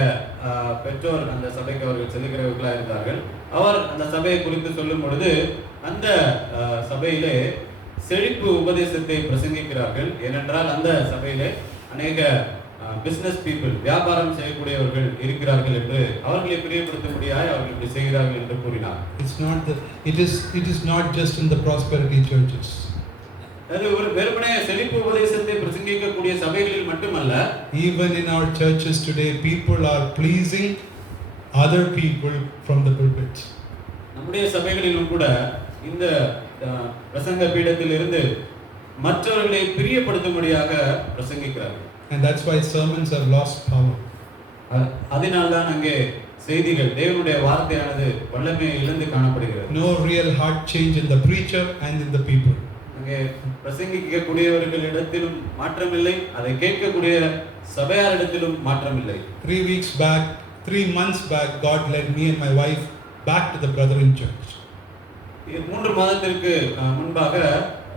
பெற்றோர் அந்த சபைக்கு அவர்கள் செல்லுகிறவர்களாக இருந்தார்கள். அவர் அந்த சபையை குறித்து சொல்லும் பொழுது அந்த சபையிலே செழிப்பு உபதேசத்தை பிரசங்கிக்கிறார்கள். ஏனென்றால் அந்த சபையிலே அநேக பிசினஸ் பீப்புள் வியாபாரம் செய்யக்கூடியவர்கள் இருக்கிறார்கள் என்று அவர்களை பிரியப்படுத்தும்படியாக அவர்கள் இப்படி செய்கிறார்கள் என்று கூறினார். It is not just in the prosperity churches. அது ஒரு வெறுமனே செழிப்பு உபதேசத்தை பிரசங்கிக்கக்கூடிய சபைகளில் மட்டுமல்ல, even in our churches today people are pleasing other people from the pulpit. நம்முடைய சபைகளிலும் கூட இந்த பிரசங்க பீடத்தில் இருந்து மற்றவர்களை பிரியப்படுத்தும்படியாக பிரசங்கிக்கிறார்கள். And that's why sermons have lost power. அதனால்தான் அங்கே செய்திகள் தேவனுடைய வார்த்தையானது வல்லமையை இழந்து காணப்படுகிறது. No real heart change in the preacher and in the people. அங்கே பிரசங்கிக்கக்கூடியவர்களிடத்திலும் மாற்றமில்லை, அதை கேட்கக்கூடிய சபையாரிடத்திலும் மாற்றமில்லை. 3 months back God led me and my wife back to the Brethren church. 3 மாதத்திற்கு முன்பாக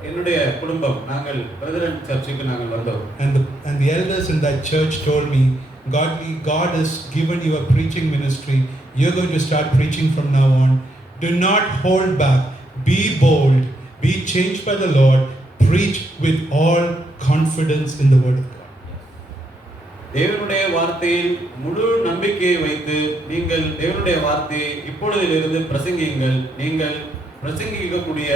என்னுடைய குடும்பம் நாங்கள் Brethren சர்ச்சுக்கு நாங்கள் வந்தோம். And the elders in that church told me, Godly, God has given you a preaching ministry. You're going to start preaching from now on. Do not hold back. Be bold. Be changed by the Lord. Preach with all confidence in the word of God. தேவனுடைய வார்த்தையில் முழு நம்பிக்கையை வைத்து நீங்கள் தேவனுடைய வார்த்தையை இப்பொழுதிலிருந்து பிரசங்கியுங்கள். நீங்கள் பிரசங்கிக்கக்கூடிய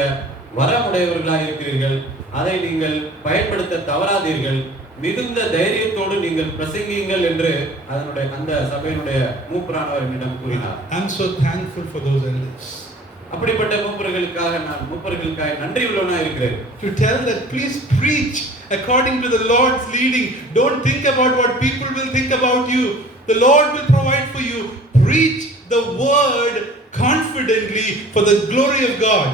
வரமுடையவர்களாக இருக்கிறீர்கள். அதை நீங்கள் பயன்படுத்த தவறாதீர்கள். மிகுந்த தைரியத்தோடு நீங்கள் பிரசங்கியுங்கள் என்று அந்த சபையினுடைய மூப்பரானவர் என்னிடம் கூறினார். I'm so thankful for those elders. அப்படிப்பட்ட மூப்பர்களுக்காக நன்றி உள்ளவனாக இருக்கிறேன். To tell that please preach according to the Lord's leading. Don't think about what people will think about you. The Lord will provide for you. Preach the word confidently for the glory of God.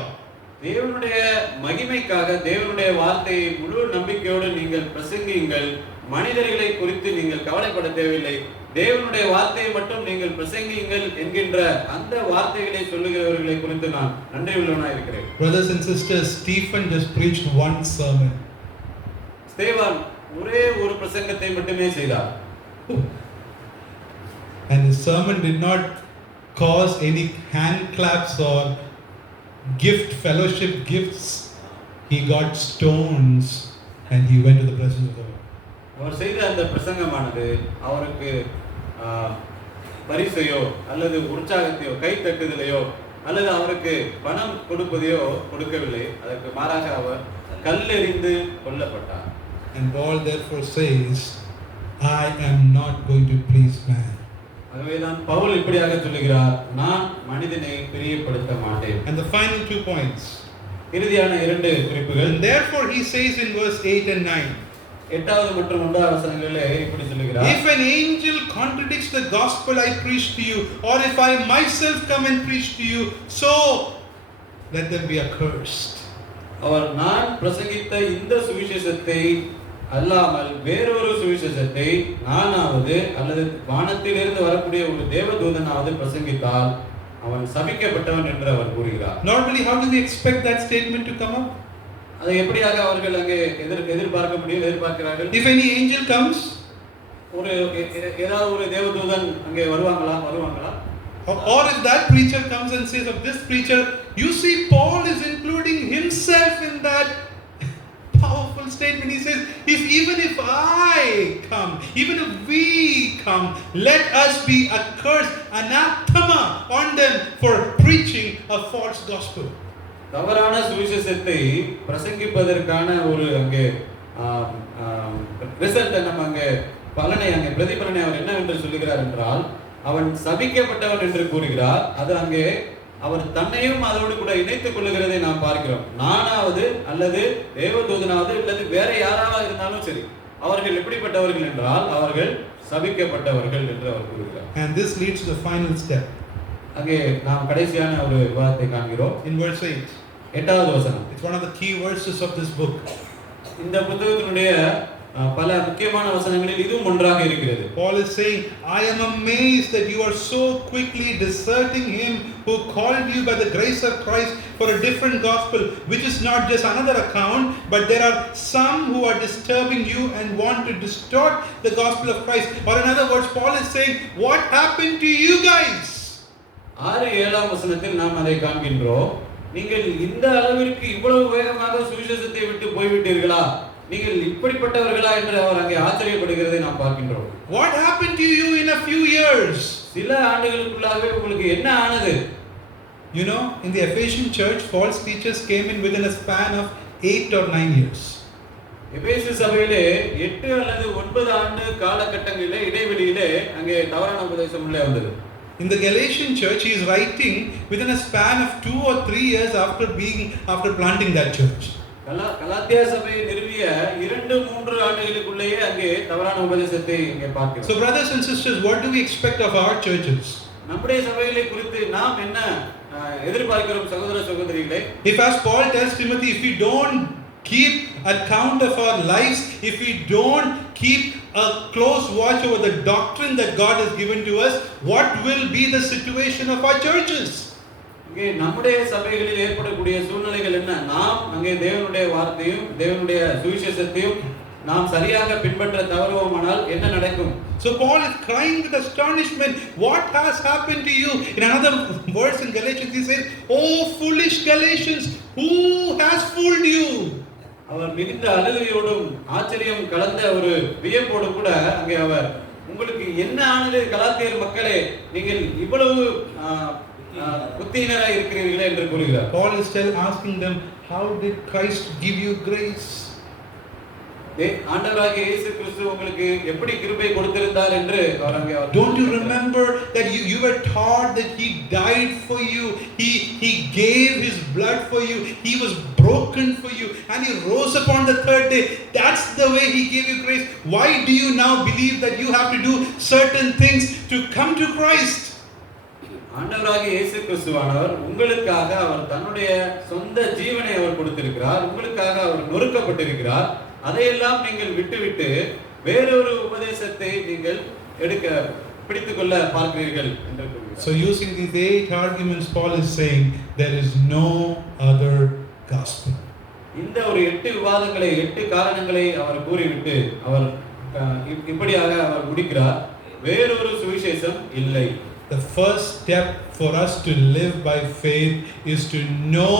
தேவனுடைய மகிமைக்காக தேவனுடைய வார்த்தையை முழு நம்பிக்கையோடு நீங்கள் பிரசங்கியுங்கள். மனிதர்களை குறித்து நீங்கள் கவலைப்பட தேவையில்லை. தேவனுடைய வார்த்தையை மட்டும் நீங்கள் பிரசங்கியுங்கள் என்கின்ற அந்த வார்த்தைகளை சொல்லுகிறவர்களை குறித்து நான் நன்றி உள்ளவனாக இருக்கிறேன். Brothers and sisters, Stephen just preached one sermon. ஸ்தேவான் ஒரே ஒரு பிரசங்கத்தை மட்டுமே செய்தார். And his sermon did not cause any hand claps or fellowship gifts. He got stones and he went to the presence of the Lord. அவர் செய்த அந்த பிரசங்கமானது அவருக்கு பரிசையோ அல்லது உற்சாகத்தையோ கை தட்டுதலையோ அல்லது அவருக்கு பணம் கொடுப்பதையோ கொடுக்கவில்லை. அதற்கு மாறாக அவர் கல்லெறிந்து கொல்லப்பட்டார். And Paul therefore says, I am not going to please man. ஆகவேதான் பவுல் இப்படியாக சொல்லுகிறார், நான் மனிதனை பிரியப்படுத்த மாட்டேன். And the final 2 points. இறுதியான இரண்டு குறிப்புகள். And therefore he says in verse 8 and 9, 8வது மற்றும் 9வது வசனங்களிலே இப்படி சொல்லுகிறார். if an angel contradicts the gospel I preach to you, or if I myself come and preach to you, so let them be accursed. அவர் நான் பிரசங்கித்த இந்த சுவிசேஷத்தை அல்லாமல் வேறொரு சுவிசேஷத்தை நானாவது அல்லது வானத்திலிருந்து வரக்கூடிய ஒரு தேவதூதனாவது பிரசங்கித்தால் அவன் சபிக்கப்பட்டவன் என்று அவர் கூறுகிறார். Normally, how do we expect that statement to come up? அதை எப்படியாக அவர்கள் அங்கே எதிர்பார்க்க முடியும், எதிர்பார்க்கிறார்கள்? If any angel comes, ஒரு ஏதாவது ஒரு தேவதூதன் அங்கே வருவாங்களா? or if that preacher comes and says of this preacher, you see Paul is including himself in that powerful statement. He says, even if I come, even if we come, let us be accursed, anathema on them for preaching a false gospel. தவறான சுவிசேஷத்தை பிரசங்கிப்பதற்கான ஒரு அங்கே result நம்ம அங்கே பலனை அங்கே பிரதிபலனை அவர் என்னவென்று சொல்லுகிறார் என்றால், அவன் சபிக்கப்பட்டவன் என்று கூறுகிறார். அது அங்கே அவர் தன்னையும் அதோடு கூட இணைத்துக் கொள்ளுகிறதை நாம் பார்க்கிறோம். நானாவது அல்லது தேவதூதனாவது அல்லது வேற யாராவது இருந்தாலும் சரி, அவர்கள் எப்படிப்பட்டவர்கள் என்றால் அவர்கள் சபிக்கப்பட்டவர்கள் என்று அவர் கூறுகிறார். And this leads to the final step. அங்கே நாம் கடைசியான ஒரு விவாதத்தை காண்கிறோம். In verse 8, 8வது வசனம். it's one of the key verses of this book. இந்த புத்தகத்தினுடைய பல முக்கியமான வசனங்களில் இதுவும் ஒன்றாக இருக்கிறது. Paul is saying, I am amazed that you are so quickly deserting him who called you by the grace of Christ for a different gospel, which is not just another account, but there are some who are disturbing you and want to distort the gospel of Christ. Or in other words, Paul is saying, what happened to you guys? 6-7 வசனத்தில் நாம் அதை காண்கின்றோம். நீங்கள் இந்த அளவிற்கு இவ்வளவு வேகமாக சுவிசேஷத்தை விட்டு போய்விட்டீர்களா, நீங்கள் இப்படிப்பட்டவர்களா என்று அவர் அங்கே ஆச்சரியப்படுகிறதை நாம் பார்க்கின்றோம். What happened to you in a few years? சில ஆண்டுகளுக்குள்ளாகவே உங்களுக்கு என்ன ஆனது? You know, in the Ephesian church, false teachers came in within a span of 8 or 9 years. எபேசு சபையிலே 8 அல்லது 9 ஆண்டு காலகட்டங்களிலே இடைவெளியிலே அங்கே தவறான உபதேசம் உள்ளே வந்தது. In the Galatian church, he is writing within a span of 2 or 3 years after planting that church. Galatia சபையை நிறுவிய 2-3 ஆண்டுகளுக்குள்ளேயே அங்கே தவறான உபதேசத்தை இங்கே பார்க்கிறோம். So brothers and sisters, what do we expect of our churches? நம்முடைய சபைகளை குறித்து நாம் என்ன எதிர்பார்க்கிறோம் சகோதர சகோதரிகளே? If as Paul tells Timothy, if we don't keep account of our lives, if we don't keep a close watch over the doctrine that God has given to us, what will be the situation of our churches? இங்கே நம்முடைய சபைகளில் ஏற்படக்கூடிய சூழ்நிலைகள் என்ன? நாம் அங்கே தேவனுடைய வார்த்தையும் தேவனுடைய சுவிசேஷத்தையும் நாம் சரியாக பின்பற்ற தவறுவோமானால் என்ன நடக்கும்? So Paul is crying with astonishment, what has happened to you? In another verse in Galatians he says, oh foolish Galatians, who has fooled you? அவர் மிகுந்த அழுகையோடும் ஆச்சரியம் கலந்த ஒரு வியப்போடும் கூட அங்கே அவர், உங்களுக்கு என்ன ஆனது கலாத்தியர் மக்களே, நீங்கள் இவ்வளவு புத்தியினராய் இருக்கிறீர்களே என்று கூறுகிறார். Paul is still asking them, how did Christ give you grace? ஆண்டவராகிய இயேசு கிறிஸ்து உங்களுக்கு எப்படி கிருபை கொடுத்திருந்தார் என்று அவர் அங்கே. Don't you remember that you were taught that he died for you, he gave his blood for you, he was broken for you and he rose upon the third day. That's the way he gave you grace. Why do you now believe that you have to do certain things to come to Christ? ஆண்டவராகிய இயேசு கிறிஸ்துவானவர் உங்களுக்காக அவர் தன்னுடைய சொந்த ஜீவனை அவர் கொடுத்திருக்கிறார், உங்களுக்காக அவர் நொறுக்கப்பட்டிருக்கிறார். அதையெல்லாம் நீங்கள் விட்டுவிட்டு வேறொரு உபதேசத்தை நீங்கள் பிடித்துக்கொள்ள பார்க்கிறீர்கள் என்று கூறுகிறார். So using these 8 arguments, Paul is saying there is no other gospel. இந்த ஒரு 8 விவாதங்களை 8 காரணங்களை அவர் கூறிவிட்டு அவர் இப்படியாக அவர் முடிக்கிறார், வேறொரு சுவிசேஷம் இல்லை. The first step for us to live by faith is to know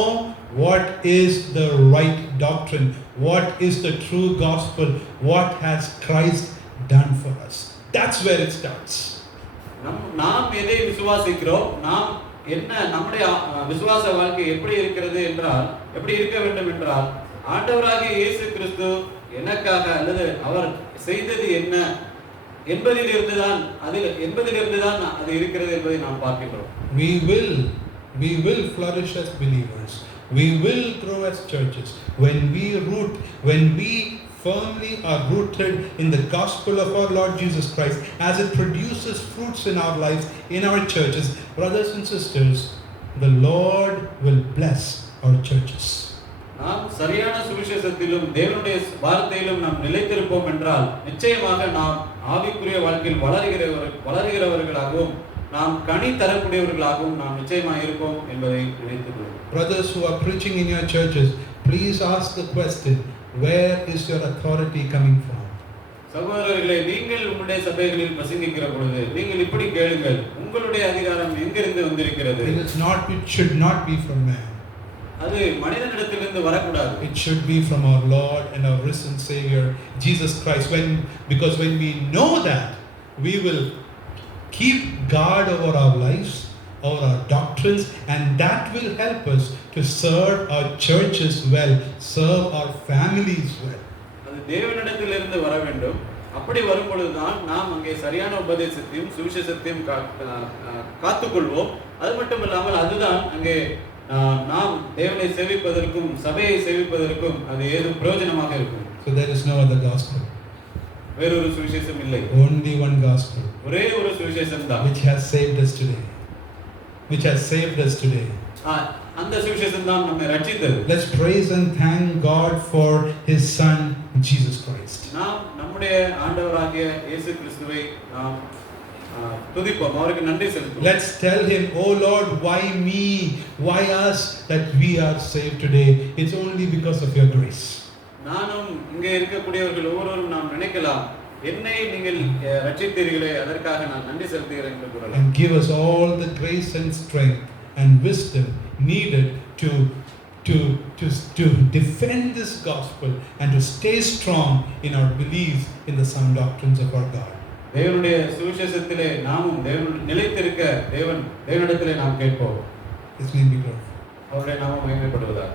what is the right doctrine, what is the true gospel, what has Christ done for us. That's where it starts. நாம் எதை விசுவாசிக்கிறோம், நாம் என்ன நம்முடைய விசுவாச வாழ்க்கை எப்படி இருக்கிறது என்றால், எப்படி இருக்க வேண்டும் என்றால், ஆண்டவராகிய இயேசு கிறிஸ்து எனக்காக அல்லது அவர் செய்தது என்ன என்பதிலிருந்து தான் அது இருக்கிறது என்பதை நாம் பார்க்கிறோம். We will flourish as believers We will grow as churches when we firmly are rooted in the gospel of our Lord Jesus Christ, as it produces fruits in our lives, in our churches. Brothers and sisters, the Lord will bless our churches. நாம் சரியான சுவிசேஷத்திலும் தேவனுடைய வார்த்தையிலும் நாம் நிலைத்திருப்போம் என்றால் நிச்சயமாக நாம் ஆவிக்குரிய வாழ்க்கையில் வளருகிறவர்களாகவும் நாம் கனி தரக்கூடியவர்களாகவும் நாம் நிச்சயமாக இருப்போம் என்பதை நினைத்துக் கொள்ளுங்கள். Brothers who are preaching in your churches, please ask the question, where is your authority coming from? சகோதரர்களே, நீங்கள் உங்களுடைய சபைகளில் பிரசங்கிக்கிற பொழுது நீங்கள் இப்படி கேளுங்கள், உங்களுடைய அதிகாரம் எங்கிருந்து வந்திருக்கிறது? It should not be from man. அது மனிதனிடத்திலிருந்து வரக்கூடாது. It should be from our Lord and our risen Savior Jesus Christ. Because when we know that, we will keep guard over our lives, over our doctrines, and that will help us to serve our churches well, serve our families well. அது தேவனிடத்திலிருந்து வர வேண்டும். அப்படி வரும் பொழுதுதான் நாம் அங்கே சரியான உபதேசத்தையும் சுவிசேஷத்தையும் காத்துக்கொள்வோம். அது மட்டும் இல்லாமல் அதுதான் அங்கே நாம் தேவனை சேவிப்பதற்கும் சபையை சேவிப்பதற்கும் அது ஏதும் பிரயோஜனமாக இருக்கும். So there is no other gospel. வேறொரு சுவிசேஷம் இல்லை. Only one gospel. ஒரே ஒரு சுவிசேஷம் தான். Which has saved us today. அந்த சுவிசேஷம் தான் நம்மை ரட்சித்தது. Let's praise and thank God for His Son Jesus Christ. நாம் நம்முடைய ஆண்டவராகிய இயேசு கிறிஸ்துவை நாம் துதிப்போம், அவருக்கு நன்றி செலுத்துவோம். Let's tell Him, oh Lord, why me? Why us that we are saved today? It's only because of your grace. நானும் இங்கே இருக்கக்கூடியவர்கள் ஒவ்வொருவரும் நாம் நினைக்கலாம், என்னை நீங்கள் ரட்சித்தீர்களே, அதற்காக நான் நன்றி செலுத்துகிறேன் என்று கூறலாம். And give us all the grace and strength and wisdom needed to defend this gospel and to stay strong in our belief in the sound doctrines of our God. தேவனுடைய சுவிசேஷத்திலே நாமும் நிலைத்திருக்க தேவனிடத்திலே நாம் கேட்போம். His name be glorified. அவருடைய நாமம் மகிமைப்படுவதாக.